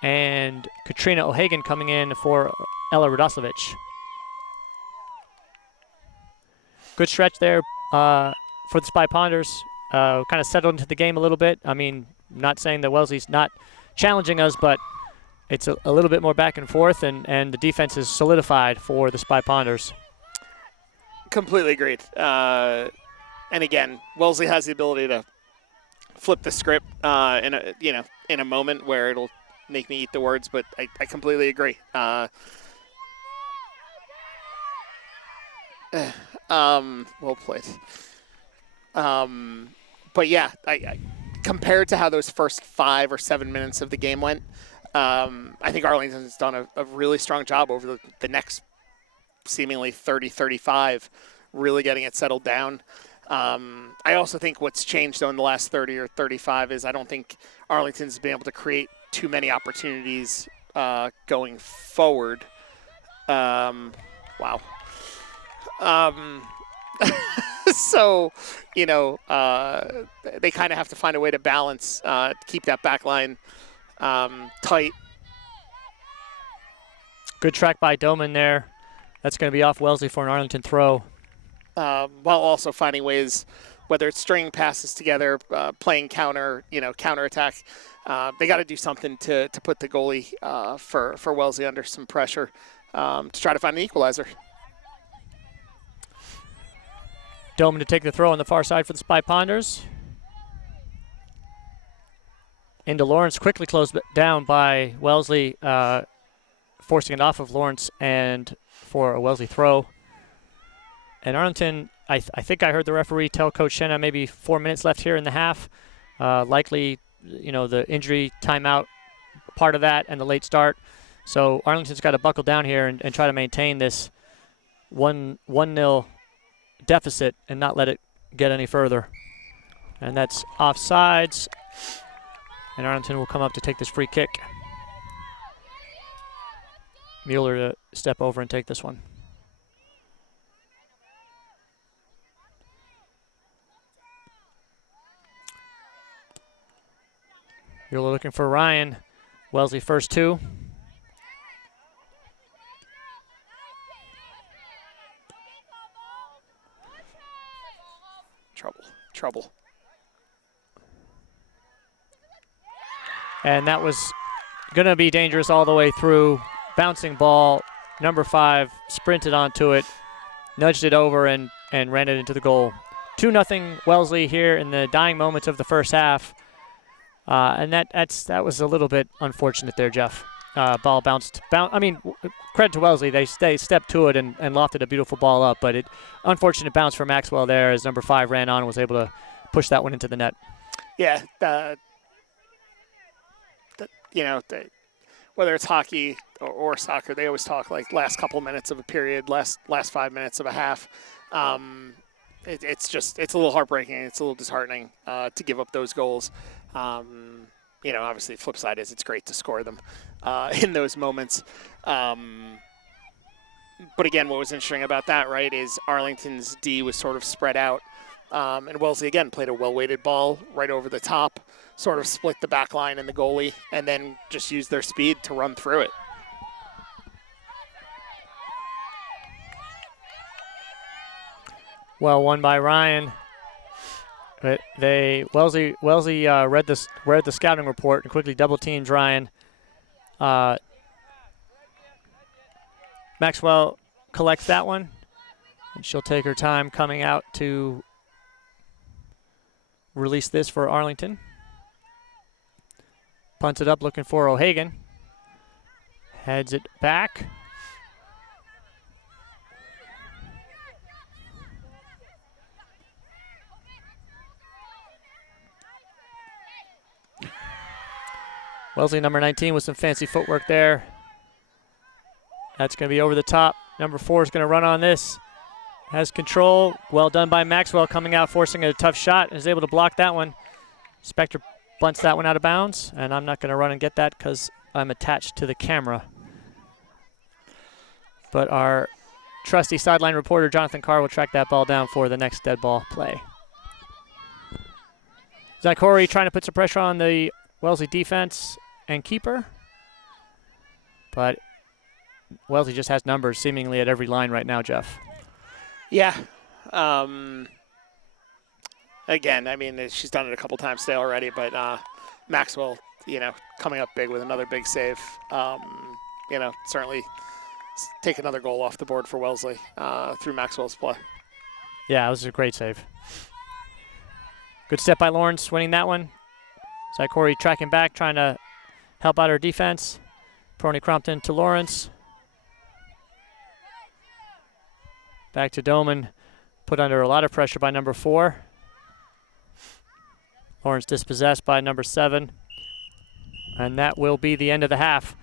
And Katrina O'Hagan coming in for Ella Radoslavich. Good stretch there for the Spy Ponders. Kind of settled into the game a little bit. I mean, not saying that Wellesley's not challenging us, but it's a little bit more back and forth, and the defense is solidified for the Spy Ponders. Completely agreed. And again, Wellesley has the ability to flip the script in a moment where it'll make me eat the words, but I completely agree. Well played. But yeah, I compared to how those first 5 or 7 minutes of the game went, I think Arlington's done a really strong job over the next seemingly 30-35, really getting it settled down. I also think what's changed though in the last 30 or 35 is I don't think Arlington's been able to create too many opportunities going forward. Wow. So, they kind of have to find a way to balance, keep that back line tight. Good track by Doman there. That's going to be off Wellesley for an Arlington throw. While also finding ways, whether it's stringing passes together, playing counterattack. They got to do something to put the goalie for Wellesley under some pressure to try to find an equalizer. Doman to take the throw on the far side for the Spy Ponders. Into Lawrence, quickly closed down by Wellesley, forcing it off of Lawrence and for a Wellesley throw. And Arlington, I think I heard the referee tell Coach Shenna maybe 4 minutes left here in the half. Likely, the injury timeout part of that and the late start. So Arlington's got to buckle down here and try to maintain this 1-0 deficit and not let it get any further. And that's offsides. And Arlington will come up to take this free kick. Mueller to step over and take this one. Mueller looking for Ryan. Wellesley first 2. Trouble. And that was going to be dangerous all the way through. Bouncing ball. Number 5 sprinted onto it, nudged it over, and ran it into the goal. 2-0 Wellesley here in the dying moments of the first half. And that was a little bit unfortunate there, Jeff. Ball bounced. Credit to Wellesley. They stepped to it and lofted a beautiful ball up, but unfortunate bounce for Maxwell there as number 5 ran on and was able to push that one into the net. Yeah, whether it's hockey or soccer, they always talk like last couple minutes of a period, last 5 minutes of a half. It's a little heartbreaking. It's a little disheartening to give up those goals. Obviously the flip side is it's great to score them in those moments. But again, what was interesting about that, right, is Arlington's D was sort of spread out. And Wellesley, again, played a well-weighted ball right over the top, sort of split the back line and the goalie, and then just used their speed to run through it. Well won by Ryan. But Wellesley read the scouting report and quickly double teamed Ryan. Maxwell collects that one, and she'll take her time coming out to release this for Arlington. Punts it up looking for O'Hagan. Heads it back. Wellesley, number 19, with some fancy footwork there. That's going to be over the top. Number 4 is going to run on this. Has control. Well done by Maxwell coming out, forcing a tough shot, and is able to block that one. Spector bunts that one out of bounds, and I'm not going to run and get that because I'm attached to the camera. But our trusty sideline reporter, Jonathan Carr, will track that ball down for the next dead ball play. Zachary trying to put some pressure on the Wellesley defense and keeper, but Wellesley just has numbers seemingly at every line right now, Jeff. Yeah. Again, I mean, she's done it a couple times today already, but Maxwell, coming up big with another big save. Certainly take another goal off the board for Wellesley through Maxwell's play. Yeah, it was a great save. Good step by Lawrence, winning that one. Zachary tracking back, trying to help out her defense. Peroni Crompton to Lawrence. Back to Doman, put under a lot of pressure by number 4. Lawrence dispossessed by number 7. And that will be the end of the half.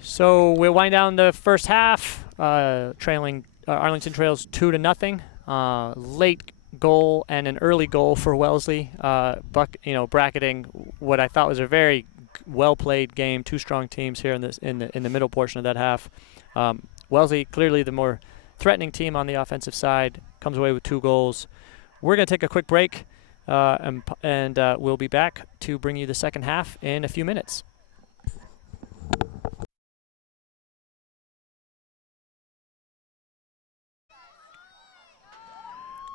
So we'll wind down the first half, trailing Arlington trails 2-0. Late goal and an early goal for Wellesley, bracketing what I thought was a very well-played game. Two strong teams here in the middle portion of that half. Wellesley, clearly the more threatening team on the offensive side, comes away with 2 goals. We're going to take a quick break, and we'll be back to bring you the second half in a few minutes.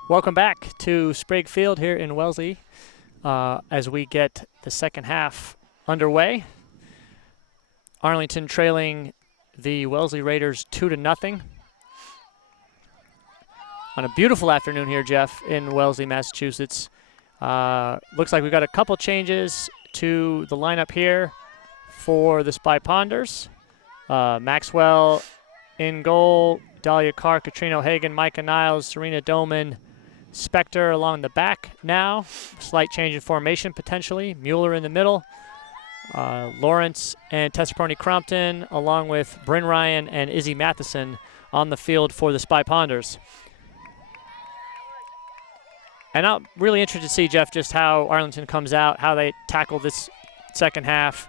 Welcome back to Sprague Field here in Wellesley as we get the second half underway. Arlington trailing the Wellesley Raiders 2-0. On a beautiful afternoon here, Jeff, in Wellesley, Massachusetts. Looks like we've got a couple changes to the lineup here for the Spy Ponders. Maxwell in goal, Dahlia Carr, Katrina O'Hagan, Micah Niles, Serena Doman, Spector along the back now. Slight change in formation potentially. Mueller in the middle. Lawrence and Tessa Peroni Crompton along with Bryn Ryan and Izzy Matheson on the field for the Spy Ponders. And I'm really interested to see, Jeff, just how Arlington comes out, how they tackle this second half.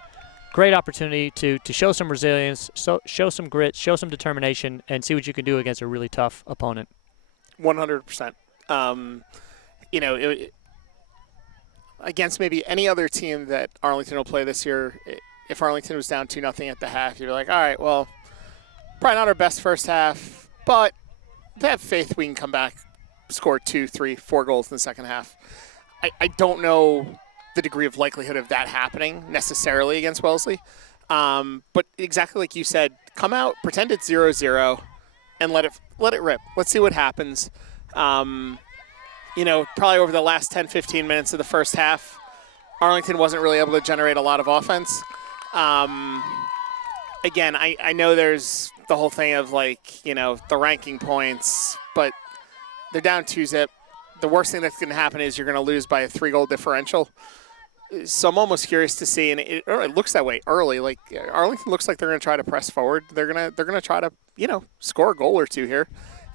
Great opportunity to show some resilience, show some grit, show some determination, and see what you can do against a really tough opponent. 100%. Against maybe any other team that Arlington will play this year, if Arlington was down 2-0 at the half, you're like, all right, well, probably not our best first half, but they have faith we can come back, score 2, 3, 4 goals in the second half. I don't know the degree of likelihood of that happening necessarily against Wellesley. But exactly like you said, come out, pretend it's 0-0, and let it rip. Let's see what happens. Probably over the last 10, 15 minutes of the first half, Arlington wasn't really able to generate a lot of offense. Again, I know there's the whole thing of the ranking points, but they're down 2-0. The worst thing that's going to happen is you're going to lose by a 3-goal differential. So I'm almost curious to see, and it looks that way early. Like Arlington looks like they're going to try to press forward. They're gonna try to score a goal or two here,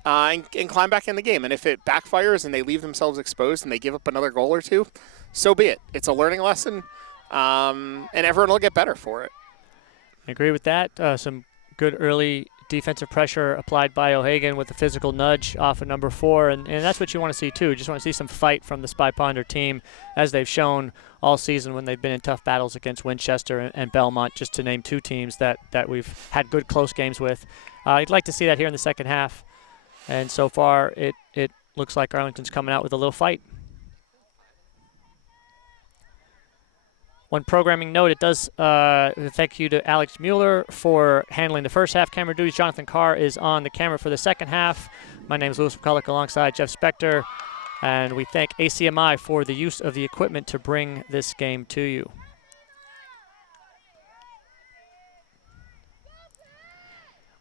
and climb back in the game. And if it backfires and they leave themselves exposed and they give up another goal or two, so be it. It's a learning lesson, and everyone will get better for it. I agree with that. Some good early defensive pressure applied by O'Hagan with a physical nudge off of number 4, and that's what you want to see too. Just want to see some fight from the Spy Ponder team, as they've shown all season when they've been in tough battles against Winchester and Belmont, just to name 2 teams that we've had good close games with. I'd like to see that here in the second half, and so far it looks like Arlington's coming out with a little fight. One programming note, it does thank you to Alex Mueller for handling the first half camera duties. Jonathan Carr is on the camera for the second half. My name is Lewis McCulloch alongside Jeff Spector, and we thank ACMi for the use of the equipment to bring this game to you.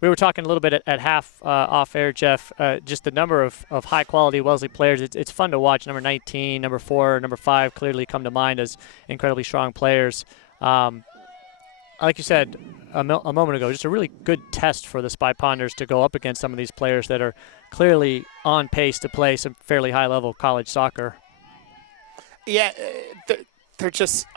We were talking a little bit at half off air, Jeff, just the number of high-quality Wellesley players. It's fun to watch. Number 19, number 4, number 5 clearly come to mind as incredibly strong players. Like you said a moment ago, just a really good test for the Spy Ponders to go up against some of these players that are clearly on pace to play some fairly high-level college soccer. Yeah, they're just,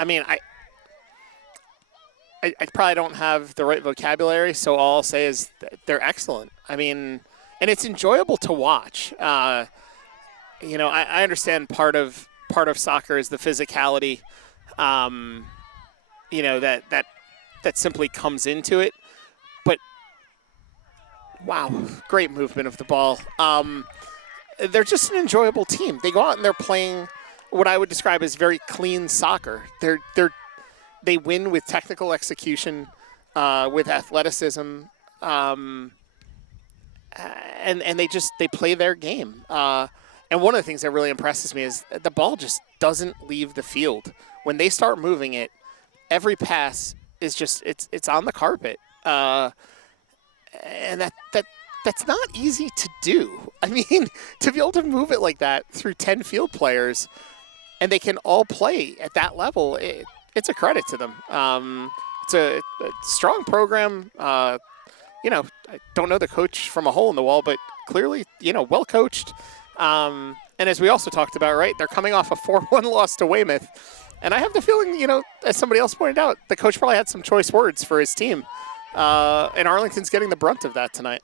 I probably don't have the right vocabulary, so all I'll say is they're excellent. And it's enjoyable to watch. I understand part of soccer is the physicality, that simply comes into it. But wow, great movement of the ball. They're just an enjoyable team. They go out and they're playing what I would describe as very clean soccer. They win with technical execution, with athleticism, and they play their game. And one of the things that really impresses me is that the ball just doesn't leave the field. When they start moving it, every pass is just it's on the carpet, and that's not easy to do. To be able to move it like that through 10 field players, and they can all play at that level. It's a credit to them. It's a strong program. I don't know the coach from a hole in the wall, but clearly, well coached. And as we also talked about, right, they're coming off a 4-1 loss to Weymouth. And I have the feeling, as somebody else pointed out, the coach probably had some choice words for his team. And Arlington's getting the brunt of that tonight.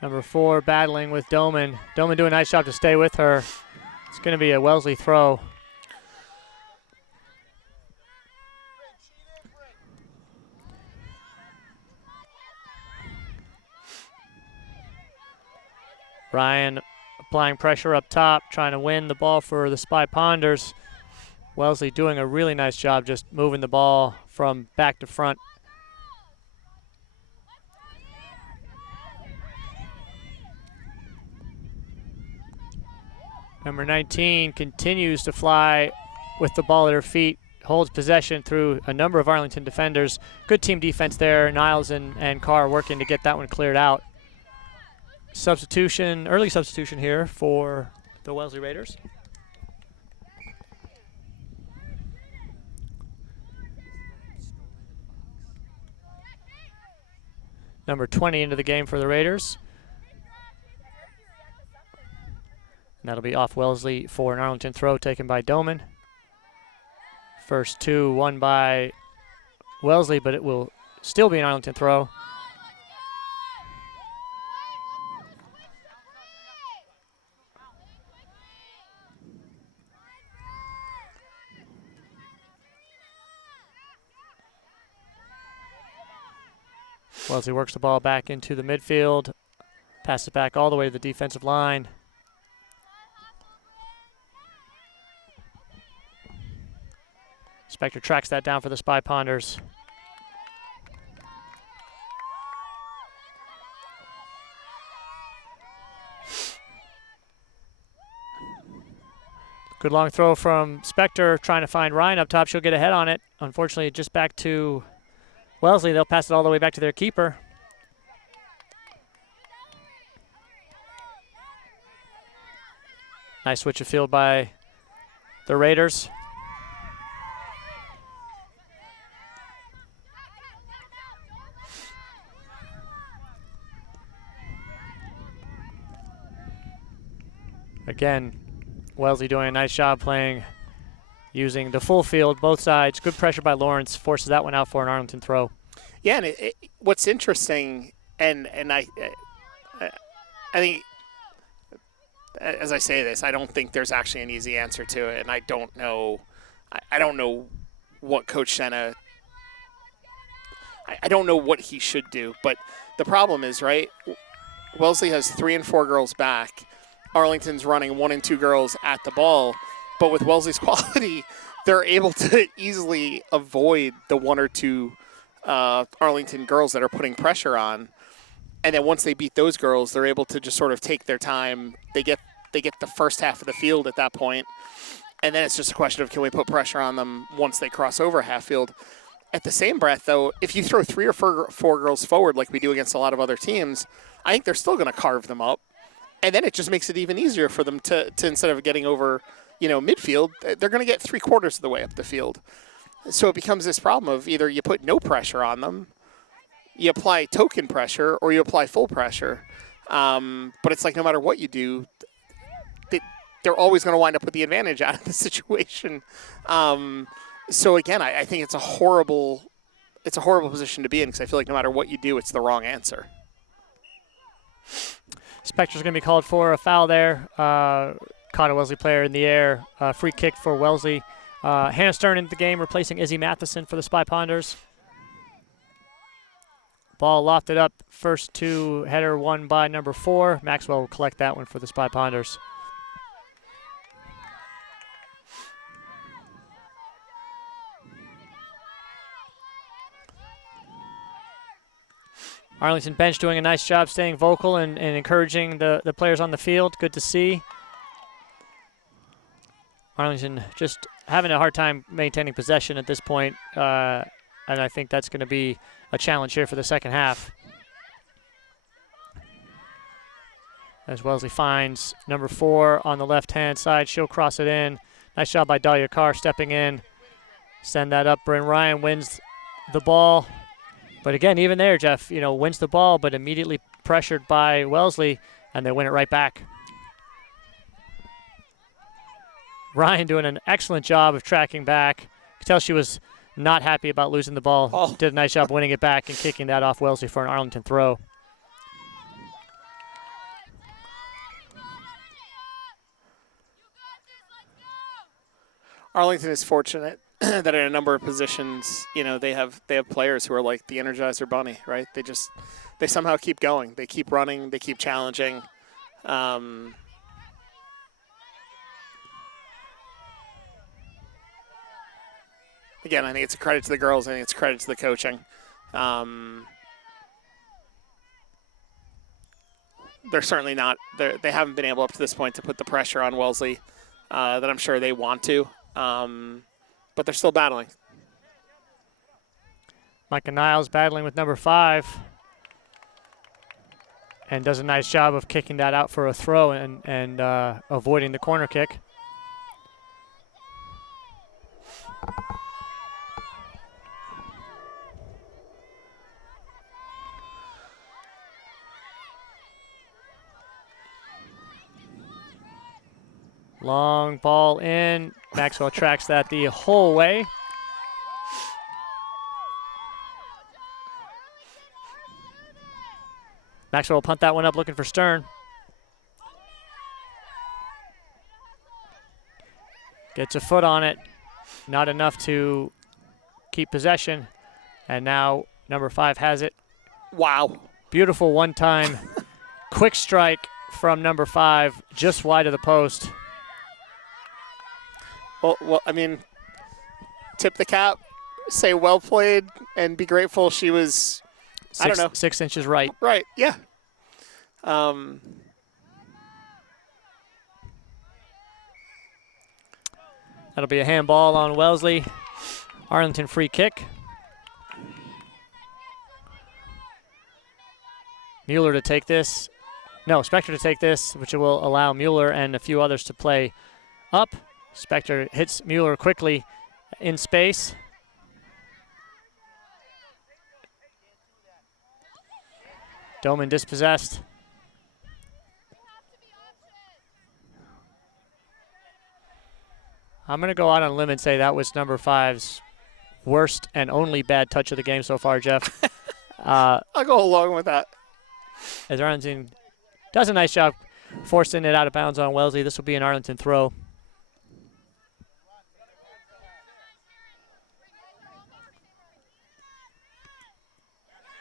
Number 4 battling with Doman. Doman doing a nice job to stay with her. It's going to be a Wellesley throw. Ryan applying pressure up top, trying to win the ball for the Spy Ponders. Wellesley doing a really nice job just moving the ball from back to front. Number 19 continues to fly with the ball at her feet, holds possession through a number of Arlington defenders. Good team defense there. Niles and Carr working to get that one cleared out. Early substitution here for the Wellesley Raiders. number 20 into the game for the Raiders. And that'll be off Wellesley for an Arlington throw taken by Doman. First two won by Wellesley, but it will still be an Arlington throw. Wellesley works the ball back into the midfield, passes it back all the way to the defensive line. Spector tracks that down for the Spy Ponders. Good long throw from Spector, trying to find Ryan up top. She'll get a head on it. Unfortunately, just back to Wellesley. They'll pass it all the way back to their keeper. Nice switch of field by the Raiders. Again, Wellesley doing a nice job playing, using the full field, both sides. Good pressure by Lawrence, forces that one out for an Arlington throw. Yeah, and what's interesting, and I think, as I say this, I don't think there's actually an easy answer to it, and I don't know what Coach Senna, I don't know what he should do, but the problem is, right, Wellesley has 3 and 4 girls back. Arlington's running 1 and 2 girls at the ball, but with Wellesley's quality, they're able to easily avoid the 1 or 2 Arlington girls that are putting pressure on. And then once they beat those girls, they're able to just sort of take their time. They get the first half of the field at that point, and then it's just a question of, can we put pressure on them once they cross over half field? At the same breath, though, if you throw 3 or 4 girls forward like we do against a lot of other teams, I think they're still going to carve them up. And then it just makes it even easier for them to instead of getting over, midfield, they're going to get 3/4 of the way up the field. So it becomes this problem of either you put no pressure on them, you apply token pressure, or you apply full pressure. But it's like no matter what you do, they're always going to wind up with the advantage out of the situation. So again, I think it's a horrible position to be in, because I feel like no matter what you do, it's the wrong answer. Spector's going to be called for a foul there. Caught a Wellesley player in the air. Free kick for Wellesley. Hannah Stern into the game, replacing Izzy Matheson for the Spy Ponders. Ball lofted up. First two header won by number 4. Maxwell will collect that one for the Spy Ponders. Arlington bench doing a nice job staying vocal and encouraging the players on the field. Good to see. Arlington just having a hard time maintaining possession at this point, and I think that's going to be a challenge here for the second half. As Wellesley finds number 4 on the left-hand side. She'll cross it in. Nice job by Dahlia Carr stepping in. Send that up. Bryn Ryan wins the ball. But again, even there, Jeff, wins the ball, but immediately pressured by Wellesley, and they win it right back. Ryan doing an excellent job of tracking back. You can tell she was not happy about losing the ball. Oh. Did a nice job winning it back and kicking that off Wellesley for an Arlington throw. Arlington is fortunate that in a number of positions, they have players who are like the Energizer Bunny, right? They somehow keep going. They keep running. They keep challenging. Again, I think it's a credit to the girls. I think it's a credit to the coaching. They're certainly not. They haven't been able up to this point to put the pressure on Wellesley that I'm sure they want to. But they're still battling. Micah Niles battling with number 5. And does a nice job of kicking that out for a throw and avoiding the corner kick. Long ball in. Maxwell tracks that the whole way. Maxwell will punt that one up looking for Stern. Gets a foot on it. Not enough to keep possession. And now number 5 has it. Wow. Beautiful one-time quick strike from number 5, just wide of the post. Well, I mean, tip the cap, say well played, and be grateful she was, I don't know. 6 inches right. Right, yeah. That'll be a handball on Wellesley. Arlington free kick. Mueller to take this. No, Spector to take this, which will allow Mueller and a few others to play up. Spector hits Mueller quickly in space. Doman dispossessed. I'm going to go out on a limb and say that was number 5's worst and only bad touch of the game so far, Jeff. I'll go along with that. As Arlington does a nice job forcing it out of bounds on Wellesley. This will be an Arlington throw.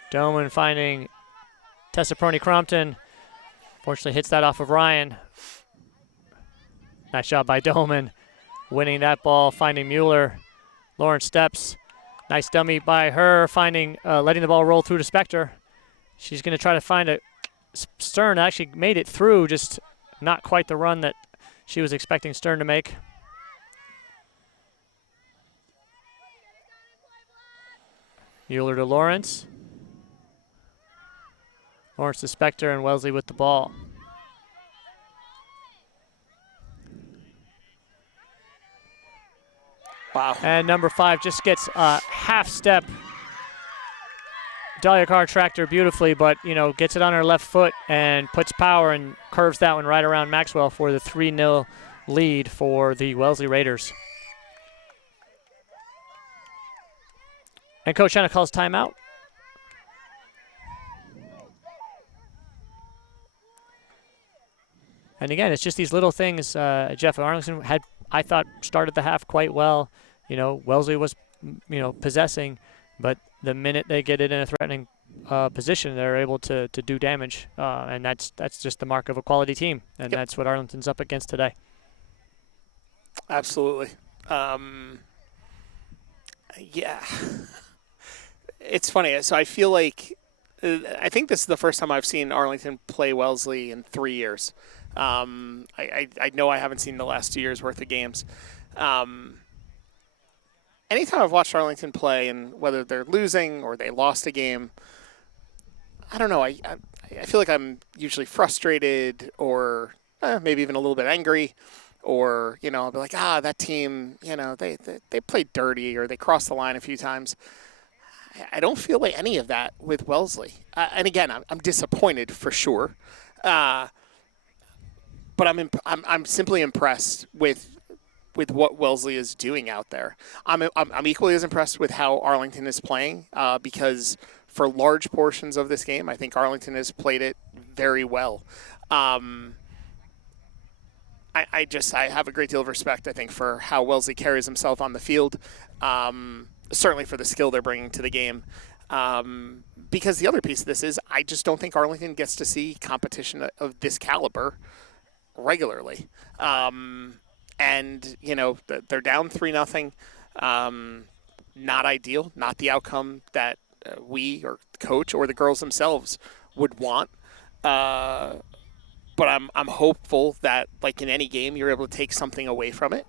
Doman finding Tessaproni-Crompton. Fortunately hits that off of Ryan. Nice job by Doman. Winning that ball, finding Mueller. Lauren steps. Nice dummy by her, finding, letting the ball roll through to Spector. She's going to try to find a Stern. Actually made it through, just not quite the run that she was expecting Stern to make. Mueller to Lawrence. Lawrence to Spector, and Wellesley with the ball. Wow. And number 5 just gets a half step. Dahlia Carr tracked her beautifully, but, you know, gets it on her left foot and puts power and curves that one right around Maxwell for the 3-0 lead for the Wellesley Raiders. And Coach Hanna calls timeout. And again, it's just these little things. Jeff Arlington had, I thought, started the half quite well. You know, Wellesley was, you know, possessing, but the minute they get it in a threatening position, they're able to do damage, and that's just the mark of a quality team, and that's what Arlington's up against today. Absolutely. Yeah. It's funny. So I feel like I think this is the first time I've seen Arlington play Wellesley in 3 years. I know I haven't seen the last 2 years worth of games. Anytime I've watched Arlington play, and whether they're losing or they lost a game, I don't know. I feel like I'm usually frustrated, or maybe even a little bit angry, or, you know, I'll be like, that team, you know, they played dirty, or they crossed the line a few times. I don't feel like any of that with Wellesley. And again, I'm disappointed for sure. But I'm simply impressed with what Wellesley is doing out there. I'm equally as impressed with how Arlington is playing, because for large portions of this game, I think Arlington has played it very well. I have a great deal of respect, I think, for how Wellesley carries himself on the field. Certainly for the skill they're bringing to the game. Because the other piece of this is I just don't think Arlington gets to see competition of this caliber regularly. And, you know, they're down 3-0. Not ideal, not the outcome that we or the coach or the girls themselves would want. But I'm hopeful that, like in any game, you're able to take something away from it.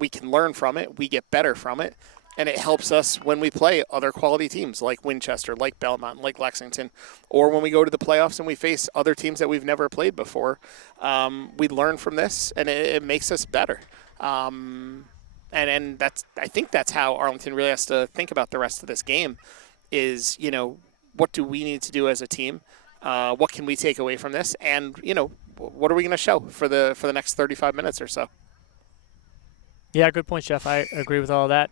We can learn from it. We get better from it. And it helps us when we play other quality teams like Winchester, like Belmont, like Lexington, or when we go to the playoffs and we face other teams that we've never played before. We learn from this, and it makes us better. And I think that's how Arlington really has to think about the rest of this game is, you know, what do we need to do as a team? What can we take away from this? And, you know, what are we going to show for the next 35 minutes or so? Yeah, good point, Jeff. I agree with all that.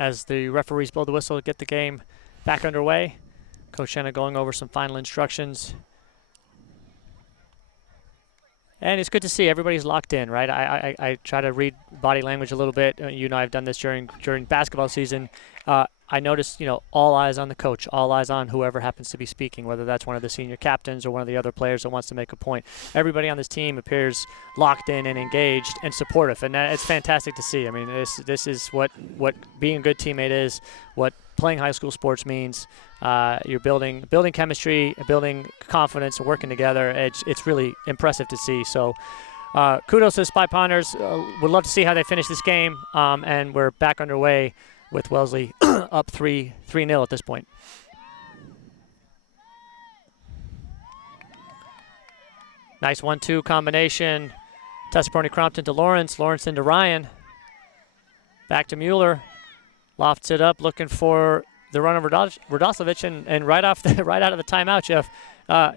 As the referees blow the whistle to get the game back underway, Coach Shanna going over some final instructions. And it's good to see everybody's locked in, right? I try to read body language a little bit. You and I have done this during basketball season. I noticed, all eyes on the coach, all eyes on whoever happens to be speaking, whether that's one of the senior captains or one of the other players that wants to make a point. Everybody on this team appears locked in and engaged and supportive, and it's fantastic to see. I mean, this is what being a good teammate is, what playing high school sports means. You're building chemistry, building confidence, and working together. It's really impressive to see. So kudos to the Spy Ponders. Would love to see how they finish this game, and we're back underway with Wellesley up 3-0 at this point. Nice 1-2 combination. Tessaporni-Crompton to Lawrence. Lawrence into Ryan. Back to Mueller. Lofts it up, looking for the run of Radoslavich, and right out of the timeout, Jeff.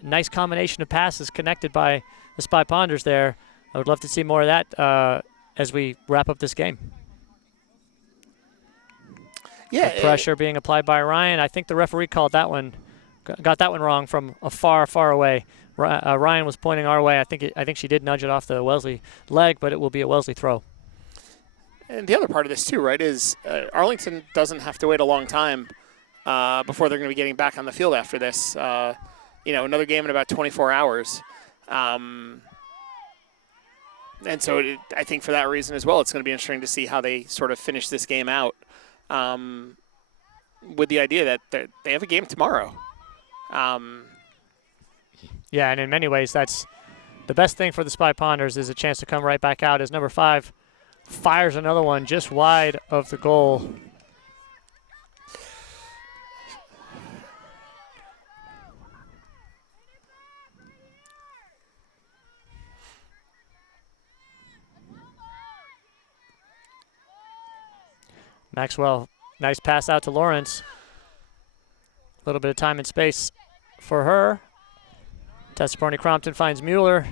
Nice combination of passes connected by the Spy Ponders there. I would love to see more of that as we wrap up this game. Yeah, the pressure being applied by Ryan. I think the referee called that one, got that one wrong from a far away. Ryan was pointing our way. I think she did nudge it off the Wellesley leg, but it will be a Wellesley throw. And the other part of this too, right, is Arlington doesn't have to wait a long time before they're going to be getting back on the field after this. Another game in about 24 hours. And so I think for that reason as well, it's going to be interesting to see how they sort of finish this game out. With the idea that they have a game tomorrow. Yeah, and in many ways, that's the best thing for the Spy Ponders is a chance to come right back out as number 5 fires another one just wide of the goal. Maxwell, nice pass out to Lawrence. A little bit of time and space for her. Tessaporni-Crompton finds Mueller.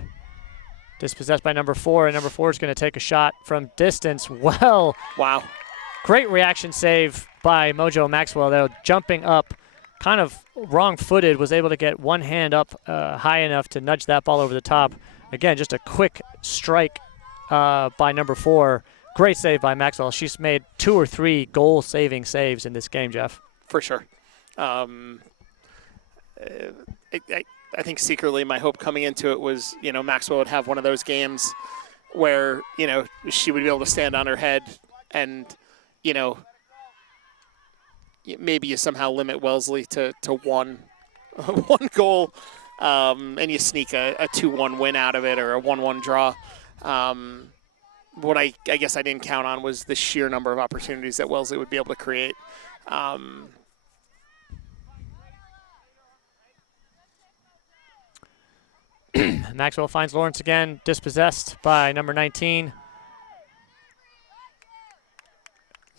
Dispossessed by number 4, and number 4 is going to take a shot from distance. Well, wow. Great reaction save by Mojo Maxwell, though, jumping up, kind of wrong-footed, was able to get one hand up high enough to nudge that ball over the top. Again, just a quick strike by number 4. Great save by Maxwell. She's made 2 or 3 goal-saving saves in this game, Jeff. For sure. I think secretly my hope coming into it was, Maxwell would have one of those games where, she would be able to stand on her head and, maybe you somehow limit Wellesley to one goal, and you sneak a 2-1 win out of it or a 1-1 draw. What I guess I didn't count on was the sheer number of opportunities that Wellesley would be able to create. Maxwell finds Lawrence again, dispossessed by number 19.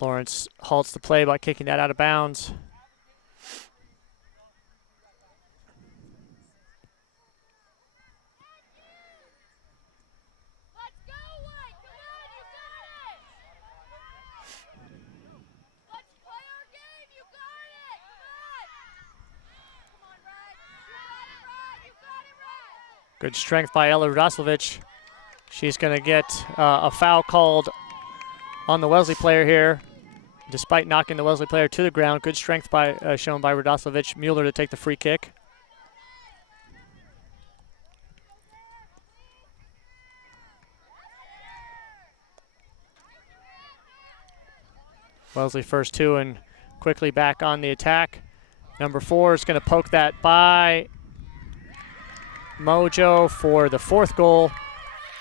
Lawrence halts the play by kicking that out of bounds. Good strength by Ella Radoslavich. She's going to get a foul called on the Wellesley player here, despite knocking the Wellesley player to the ground. Good strength shown by Radoslavich. Mueller to take the free kick. Wellesley first 2 and quickly back on the attack. Number 4 is going to poke that by Mojo for the 4th goal.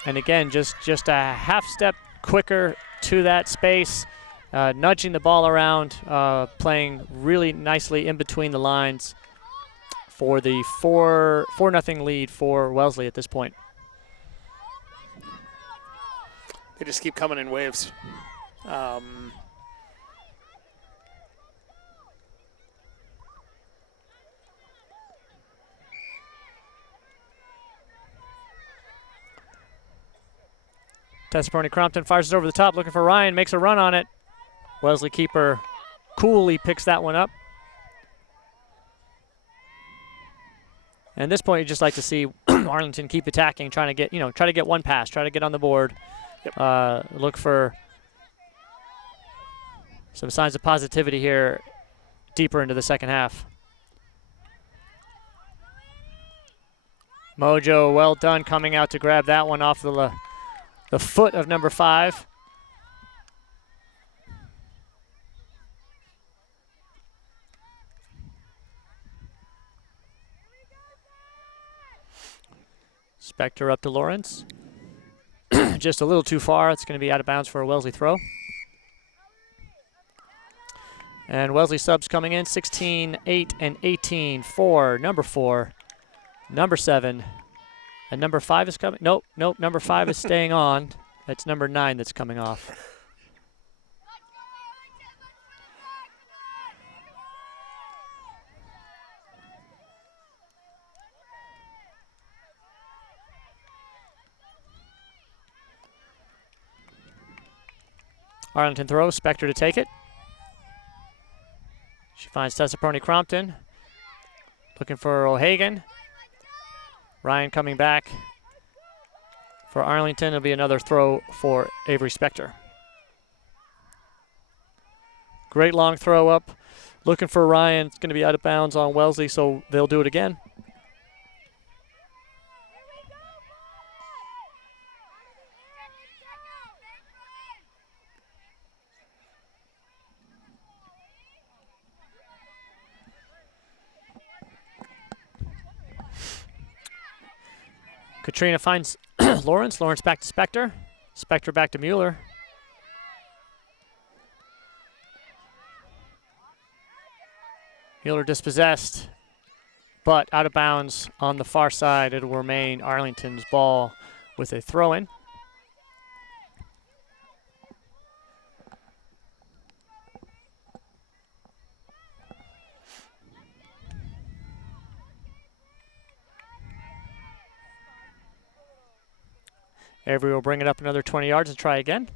And again, just a half step quicker to that space, nudging the ball around, playing really nicely in between the lines for the 4-0 lead for Wellesley at this point. They just keep coming in waves. Tessaperoni Crompton fires it over the top, looking for Ryan, makes a run on it. Wellesley keeper coolly picks that one up. And at this point, you'd just like to see Arlington keep attacking, trying to get, try to get one pass, try to get on the board. Yep. Look for some signs of positivity here deeper into the second half. Mojo, well done, coming out to grab that one off the foot of number 5. Spector up to Lawrence. Just a little too far. It's going to be out of bounds for a Wellesley throw. And Wellesley subs coming in, 16, 8, and 18 for number 4, number 7, and number 5 is coming. Nope, number 5 is staying on. That's number 9 that's coming off. Arlington throws, Spector to take it. She finds Tessaperoni Crompton. Looking for O'Hagan. Ryan coming back. For Arlington, it'll be another throw for Avery Spector. Great long throw up. Looking for Ryan. It's going to be out of bounds on Wellesley, so they'll do it again. Katrina finds Lawrence. Lawrence back to Spector. Spector back to Mueller. Mueller dispossessed, but out of bounds on the far side. It will remain Arlington's ball with a throw-in. Avery will bring it up another 20 yards and try again.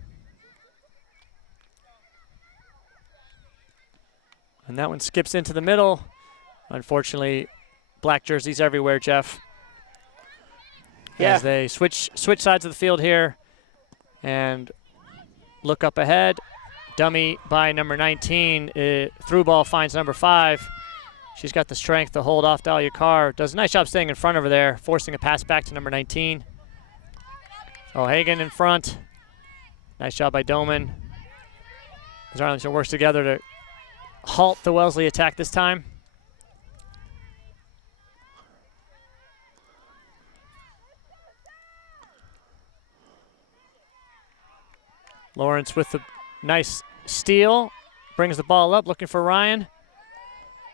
And that one skips into the middle. Unfortunately, black jerseys everywhere, Jeff. Yeah. As they switch sides of the field here and look up ahead. Dummy by number 19. Through ball finds number 5. She's got the strength to hold off Dahlia Carr. Does a nice job staying in front of her there, forcing a pass back to number 19. O'Hagan in front. Nice job by Doman. As Arlington works together to halt the Wellesley attack this time. Lawrence with the nice steal. Brings the ball up, looking for Ryan.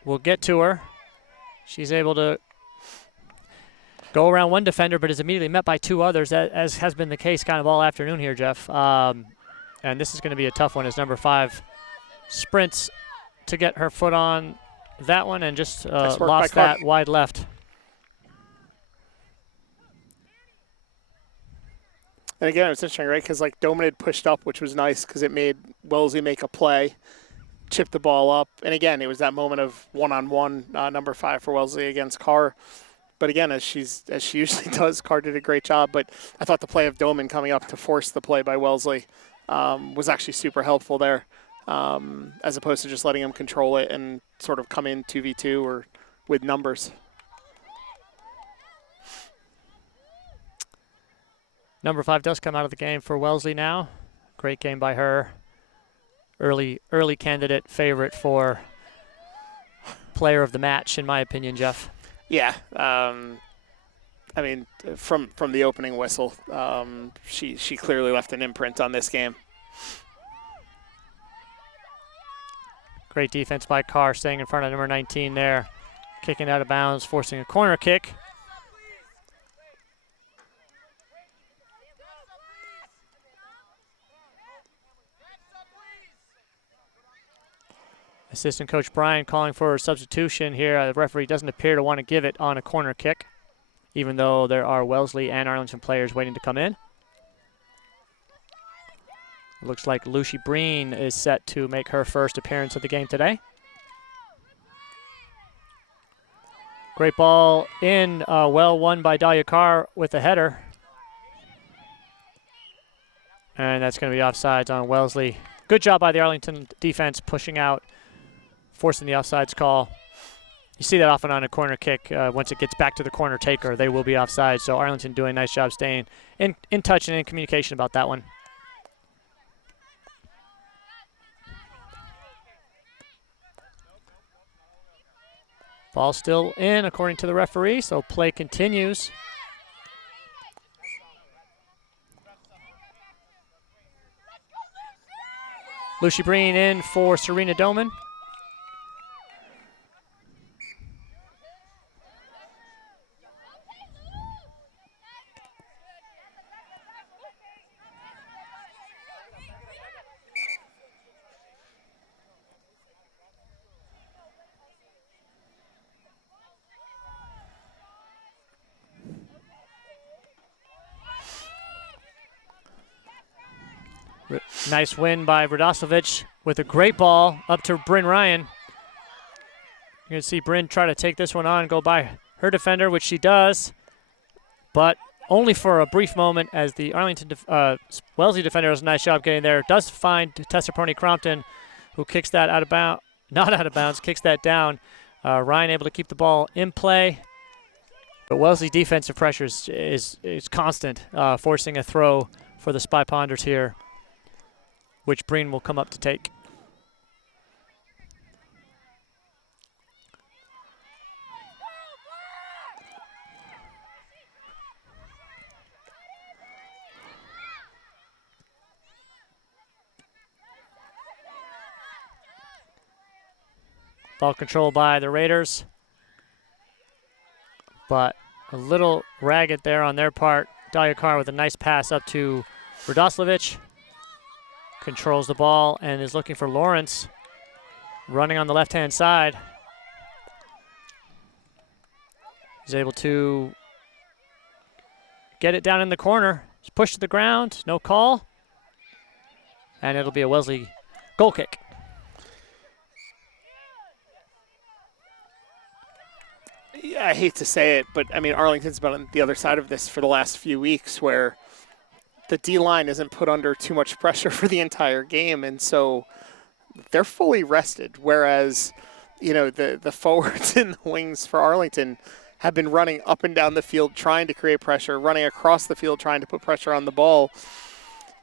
We'll get to her. She's able to go around one defender, but is immediately met by 2 others, as has been the case kind of all afternoon here, Jeff. And this is going to be a tough one as number 5 sprints to get her foot on that one and just lost that wide left. And again, it's interesting, right? Because Doman had pushed up, which was nice because it made Wellesley make a play, chip the ball up. And again, it was that moment of one-on-one, number 5 for Wellesley against Carr. But again, as she usually does, Carr did a great job. But I thought the play of Doman coming up to force the play by Wellesley was actually super helpful there, as opposed to just letting him control it and sort of come in 2v2 or with numbers. Number 5 does come out of the game for Wellesley now. Great game by her. Early candidate favorite for player of the match, in my opinion, Jeff. Yeah, I mean, from the opening whistle, she clearly left an imprint on this game. Great defense by Carr, staying in front of number 19 there, kicking out of bounds, forcing a corner kick. Assistant Coach Bryan calling for a substitution here. The referee doesn't appear to want to give it on a corner kick, even though there are Wellesley and Arlington players waiting to come in. Looks like Lucy Breen is set to make her first appearance of the game today. Great ball in, well won by Dahlia Carr with a header. And that's going to be offsides on Wellesley. Good job by the Arlington defense pushing out, forcing the offsides call. You see that often on a corner kick. Once it gets back to the corner taker, they will be offside. So Arlington doing a nice job staying in touch and in communication about that one. Ball still in according to the referee, so play continues. Lucy Breen in for Serena Doman. Nice win by Radoslovic with a great ball up to Bryn Ryan. You're going to see Bryn try to take this one on, go by her defender, which she does, but only for a brief moment as the Arlington Wellesley defender does a nice job getting there. Does find Tessa Peroni-Crompton, who kicks that out of bounds, not out of bounds, kicks that down. Ryan able to keep the ball in play. But Wellesley defensive pressure is constant, forcing a throw for the Spy Ponders here, which Breen will come up to take. Ball control by the Raiders, but a little ragged there on their part. Dahlia Carr with a nice pass up to Radoslovic. Controls the ball and is looking for Lawrence, running on the left-hand side. He's able to get it down in the corner. He's pushed to the ground, no call. And it'll be a Wellesley goal kick. Yeah, I hate to say it, but I mean, Arlington's been on the other side of this for the last few weeks where the D-line isn't put under too much pressure for the entire game, and so they're fully rested, whereas, you know, the forwards and the wings for Arlington have been running up and down the field trying to create pressure, running across the field trying to put pressure on the ball.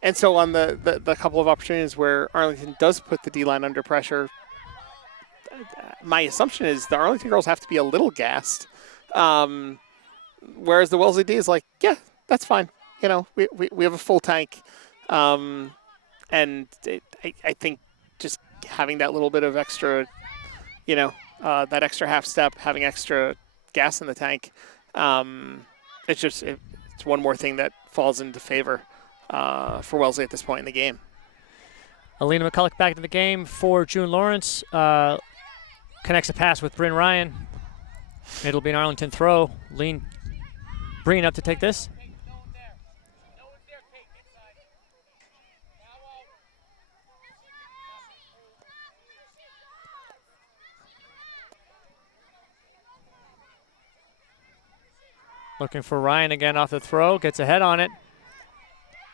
And so on the couple of opportunities where Arlington does put the D-line under pressure, my assumption is the Arlington girls have to be a little gassed, whereas the Wellesley D is like, yeah, that's fine. You know, we have a full tank, and I think just having that little bit of extra, you know, that extra half step, having extra gas in the tank, it's one more thing that falls into favor for Wellesley at this point in the game. Alina McCulloch back into the game for June Lawrence. Connects a pass with Bryn Ryan. It'll be an Arlington throw. Breen up to take this. Looking for Ryan again off the throw. Gets a head on it.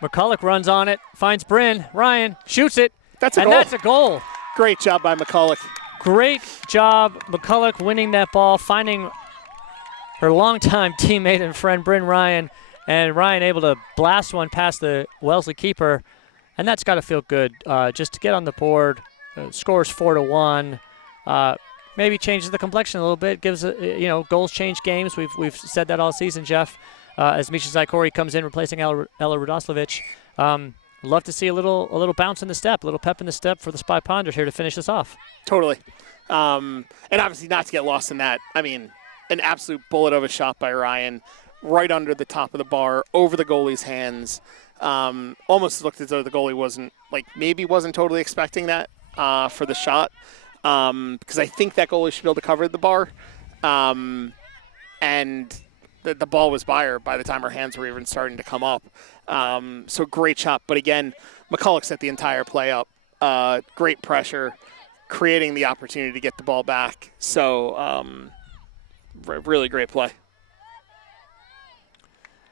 McCulloch runs on it. Finds Bryn. Ryan shoots it. That's a goal. And that's a goal. Great job by McCulloch. Great job, McCulloch, winning that ball, finding her longtime teammate and friend, Bryn Ryan, and Ryan able to blast one past the Wellesley keeper, and that's got to feel good. Just to get on the board, scores 4-1. Maybe changes the complexion a little bit. Gives goals change games. We've said that all season, Jeff. As Misha Zykori comes in replacing Ella Radoslovic. Love to see a little bounce in the step, a little pep in the step for the Spy Ponders here to finish this off. Totally. And obviously not to get lost in that. I mean, an absolute bullet of a shot by Ryan, right under the top of the bar, over the goalie's hands. Almost looked as though the goalie wasn't totally expecting that for the shot. Because I think that goalie should be able to cover the bar. And the ball was by her by the time her hands were even starting to come up. So great shot. But again, McCulloch set the entire play up. Great pressure, creating the opportunity to get the ball back. So really great play.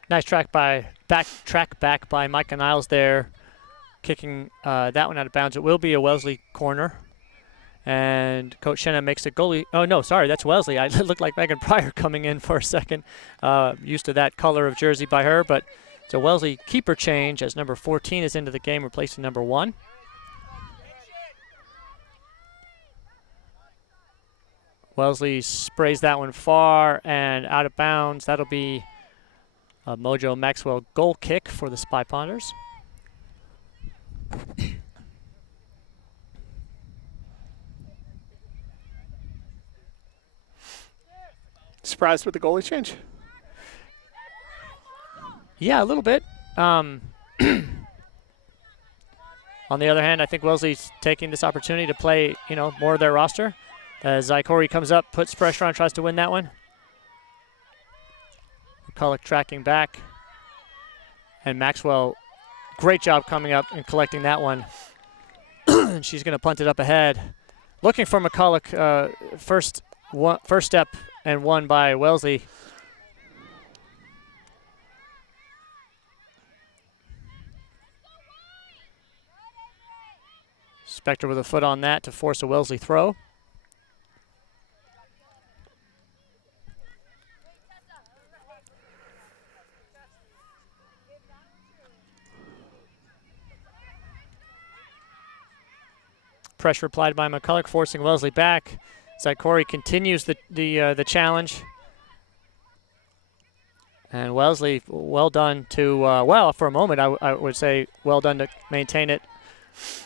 Nice track back by Micah Niles there, kicking that one out of bounds. It will be a Wellesley corner. And Coach Shenna makes a goalie. Oh, no, sorry, that's Wellesley. I looked like Megan Pryor coming in for a second. Used to that color of jersey by her. But it's a Wellesley keeper change as number 14 is into the game, replacing number 1. Wellesley sprays that one far and out of bounds. That'll be a Mojo Maxwell goal kick for the Spy Ponders. Surprised with the goalie change? Yeah, a little bit. On the other hand, I think Wellesley's taking this opportunity to play, more of their roster. As Zykori comes up, puts pressure on, tries to win that one. McCulloch tracking back. And Maxwell, great job coming up and collecting that one. And she's going to punt it up ahead. Looking for McCulloch, first step and won by Wellesley. Spector with a foot on that to force a Wellesley throw. Pressure applied by McCulloch, forcing Wellesley back. Zykori continues the challenge. And Wellesley, well done to, for a moment, I would say well done to maintain it.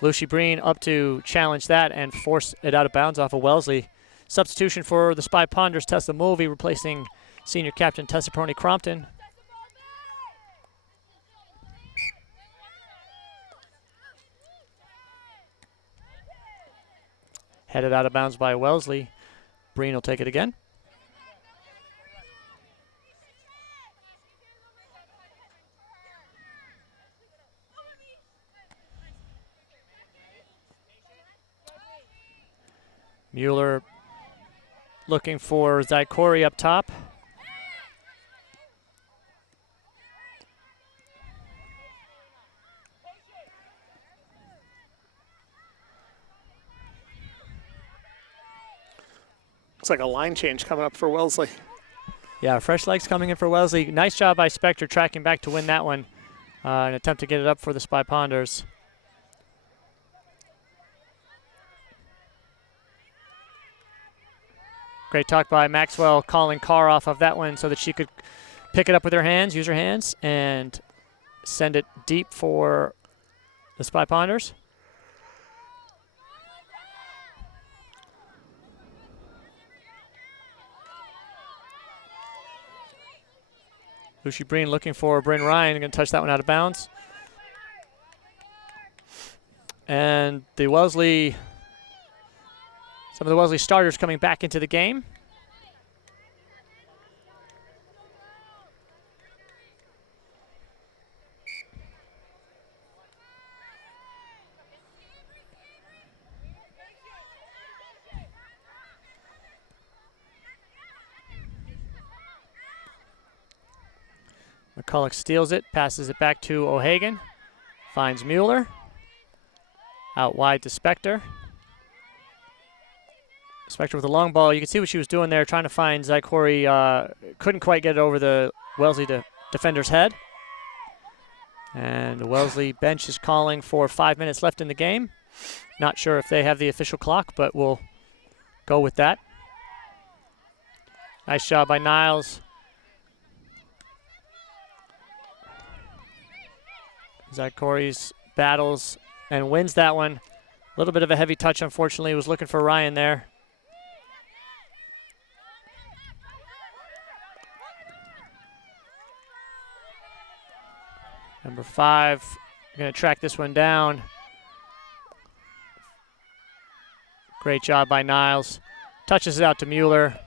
Lucy Breen up to challenge that and force it out of bounds off of Wellesley. Substitution for the Spy Ponders, Tessa Mulvey, replacing senior captain Tessa Peroni-Crompton. Headed out of bounds by Wellesley. Breen will take it again. Mueller looking for Zykori up top. Looks like a line change coming up for Wellesley. Yeah, fresh legs coming in for Wellesley. Nice job by Spector tracking back to win that one. An attempt to get it up for the Spy Ponders. Great talk by Maxwell, calling Carr off of that one so that she could pick it up with her hands, use her hands, and send it deep for the Spy Ponders. Lucy Breen looking for Bryn Ryan, going to touch that one out of bounds. And some of the Wellesley starters coming back into the game. McCulloch steals it, passes it back to O'Hagan, finds Mueller. Out wide to Spector. Spector with a long ball. You can see what she was doing there, trying to find Zykori. Couldn't quite get it over the Wellesley defender's head. And the Wellesley bench is calling for 5 minutes left in the game. Not sure if they have the official clock, but we'll go with that. Nice job by Niles. Zykori's battles and wins that one. A little bit of a heavy touch, unfortunately. Was looking for Ryan there. Number 5, going to track this one down. Great job by Niles. Touches it out to Mueller.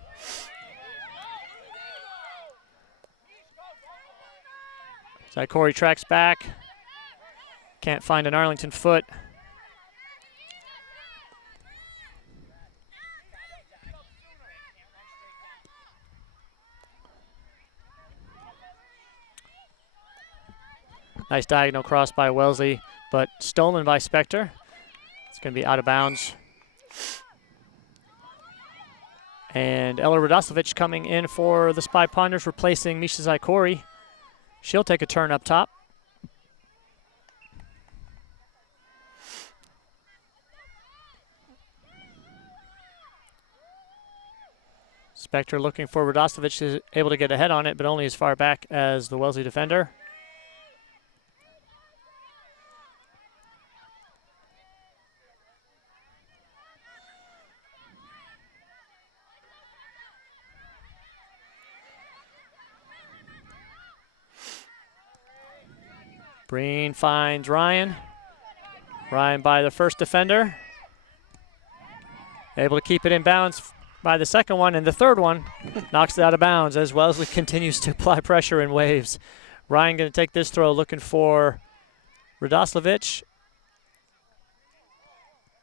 Zykori tracks back. Can't find an Arlington foot. Nice diagonal cross by Wellesley, but stolen by Spector. It's going to be out of bounds. And Ella Radoslovic coming in for the Spy Ponders, replacing Misha Zykori. She'll take a turn up top. Spector looking for Radoslovic, is able to get ahead on it, but only as far back as the Wellesley defender. Breen finds Ryan. Ryan by the first defender. Able to keep it in bounds by the second one, and the third one knocks it out of bounds as Wellesley continues to apply pressure in waves. Ryan going to take this throw, looking for Radoslovic.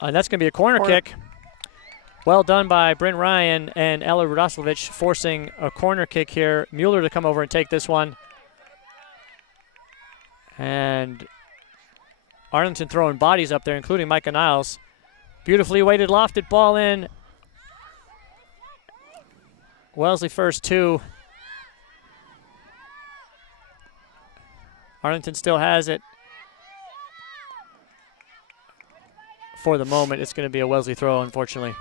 And that's going to be a corner kick. Well done by Bryn Ryan and Ella Radoslovic, forcing a corner kick here. Mueller to come over and take this one. And Arlington throwing bodies up there, including Micah Niles. Beautifully weighted, lofted ball in. Wellesley first two. Arlington still has it. For the moment, it's going to be a Wellesley throw, unfortunately.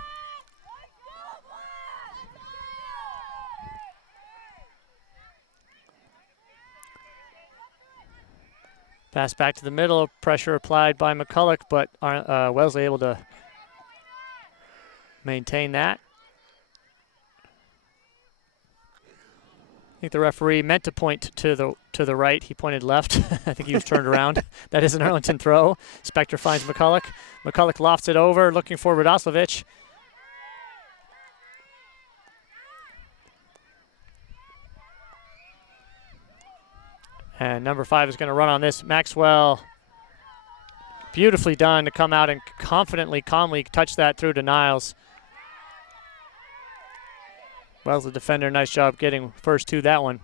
Pass back to the middle, pressure applied by McCulloch, but Wellesley able to maintain that. I think the referee meant to point to the right. He pointed left. I think he was turned around. That is an Arlington throw. Spector finds McCulloch. McCulloch lofts it over, looking for Radoslovic. And number 5 is going to run on this. Maxwell, beautifully done to come out and confidently, calmly touch that through to Niles. Wellesley defender, nice job getting first to that one.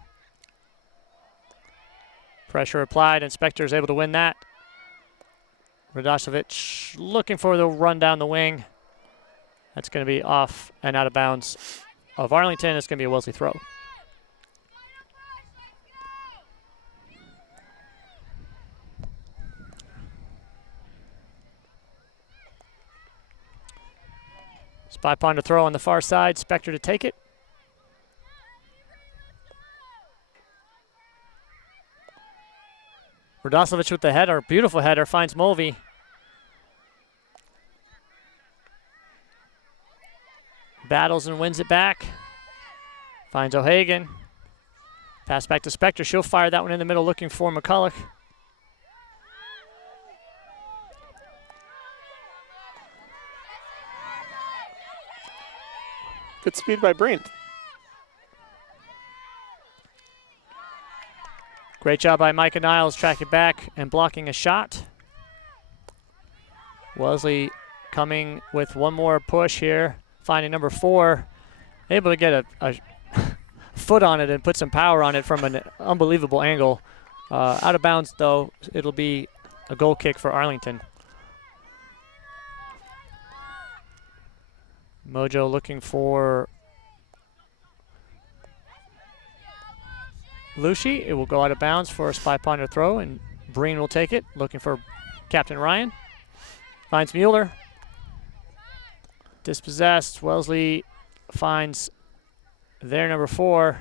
Pressure applied, and Spector is able to win that. Radoslovic looking for the run down the wing. That's going to be off and out of bounds of Arlington. It's going to be a Wellesley throw. Spy Pond to throw on the far side. Spector to take it. Radoslovic with the header, beautiful header, finds Mulvey. Battles and wins it back. Finds O'Hagan. Pass back to Spector. She'll fire that one in the middle, looking for McCulloch. Good speed by Breen. Great job by Micah Niles, tracking back and blocking a shot. Wellesley coming with one more push here, finding number 4. Able to get a foot on it and put some power on it from an unbelievable angle. Out of bounds, though, it'll be a goal kick for Arlington. Mojo looking for Lucy. It will go out of bounds for a Spy Ponder throw, and Breen will take it, looking for Captain Ryan. Finds Mueller. Dispossessed. Wellesley finds their number 4,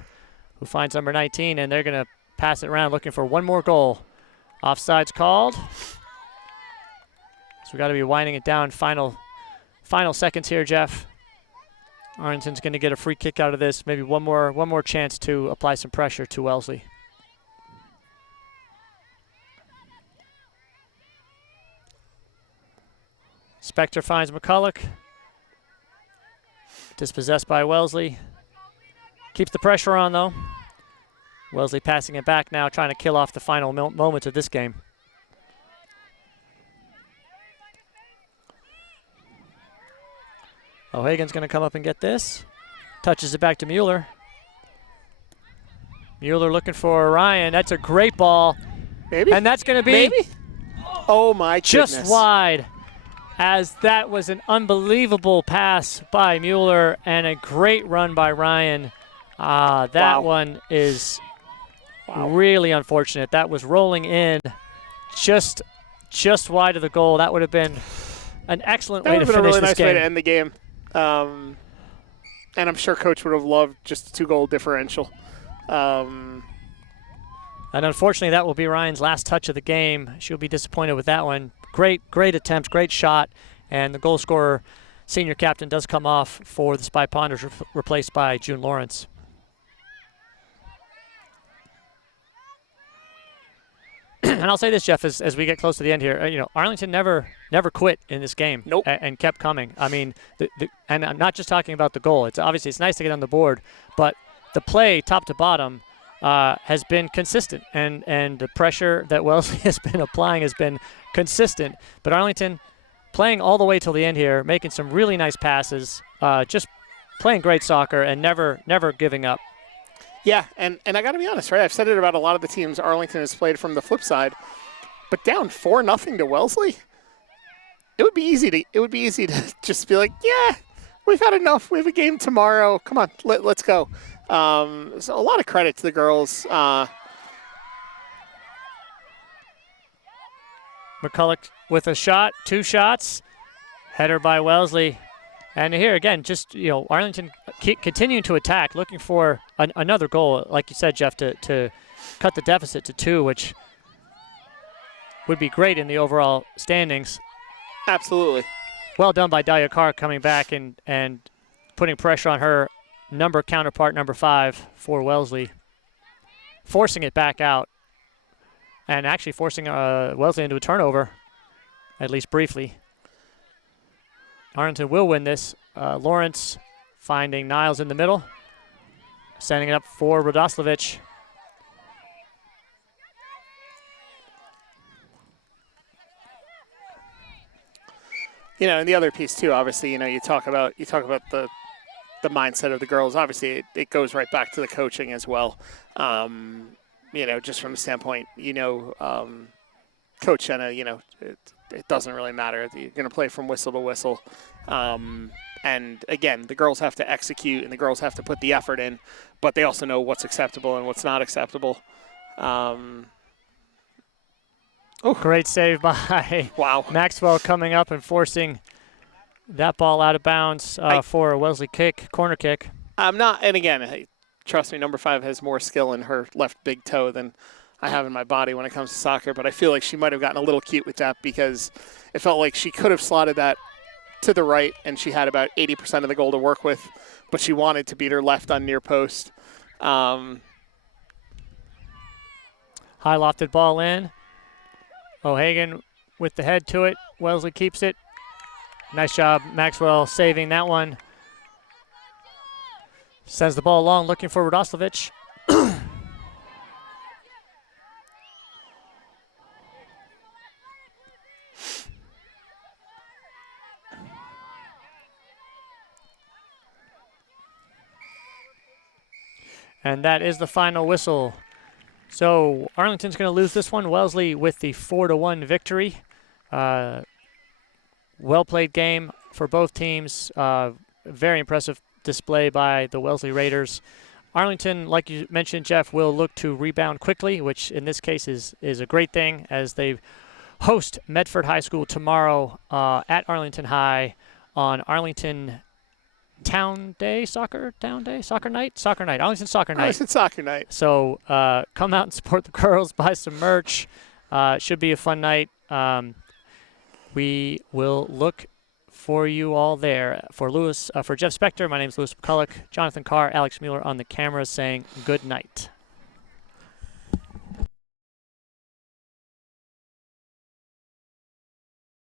who finds number 19, and they're going to pass it around, looking for one more goal. Offside's called. So we got to be winding it down. Final seconds here, Jeff. Arlington's going to get a free kick out of this. Maybe one more chance to apply some pressure to Wellesley. Spector finds McCulloch. Dispossessed by Wellesley. Keeps the pressure on, though. Wellesley passing it back now, trying to kill off the final moments of this game. O'Hagan's going to come up and get this. Touches it back to Mueller. Mueller looking for Ryan. That's a great ball. Maybe. And that's going to be Maybe. Oh, my goodness. Just wide, as that was an unbelievable pass by Mueller and a great run by Ryan. That one is really unfortunate. That was rolling in just wide of the goal. That would have been an excellent way to finish this game. That would have been a really nice way to end the game. And I'm sure Coach would have loved just a 2-goal differential. And unfortunately, that will be Ryan's last touch of the game. She'll be disappointed with that one. Great attempt, great shot. And the goal scorer, senior captain, does come off for the Spy Ponders, replaced by June Lawrence. And I'll say this, Jeff, as we get close to the end here, Arlington never quit in this game. Nope. And kept coming. I mean, and I'm not just talking about the goal. It's nice to get on the board, but the play top to bottom has been consistent, and the pressure that Wellesley has been applying has been consistent. But Arlington playing all the way till the end here, making some really nice passes, just playing great soccer and never giving up. Yeah, and I got to be honest, right? I've said it about a lot of the teams Arlington has played from the flip side, but down 4-0 to Wellesley, it would be easy to just be like, yeah, we've had enough. We have a game tomorrow. Come on, let's go. So a lot of credit to the girls. McCulloch with a shot, 2 shots, header by Wellesley. And here again, just Arlington continuing to attack, looking for another goal, like you said, Jeff, to cut the deficit to 2, which would be great in the overall standings. Absolutely. Well done by Dahlia Carr coming back and putting pressure on her counterpart, number 5 for Wellesley, forcing it back out, and actually forcing Wellesley into a turnover, at least briefly. Arlington will win this. Lawrence finding Niles in the middle, sending it up for Radoslavich. And the other piece too, obviously, you talk about the mindset of the girls. Obviously, it goes right back to the coaching as well. Just from the standpoint, Coach Jenna, it doesn't really matter. You're going to play from whistle to whistle. And again, the girls have to execute and the girls have to put the effort in, but they also know what's acceptable and what's not acceptable. Great save by Maxwell, coming up and forcing that ball out of bounds for a Wellesley corner kick. And again, trust me, number 5 has more skill in her left big toe than I have in my body when it comes to soccer, but I feel like she might have gotten a little cute with that because it felt like she could have slotted that to the right and she had about 80% of the goal to work with, but she wanted to beat her left on near post. High lofted ball in. O'Hagan with the head to it. Wellesley keeps it. Nice job, Maxwell, saving that one. Sends the ball along, looking for Radoslavich. And that is the final whistle. So Arlington's going to lose this one. Wellesley with the 4-1 victory. Well played game for both teams. Very impressive display by the Wellesley Raiders. Arlington, like you mentioned, Jeff, will look to rebound quickly, which in this case is a great thing, as they host Medford High School tomorrow at Arlington High on Arlington Soccer Night, Arlington Soccer Night. Arlington Soccer Night. So come out and support the girls, buy some merch. It should be a fun night. We will look for you all there. For Jeff Spector, my name is Lewis McCulloch, Jonathan Carr, Alex Mueller on the camera saying good night.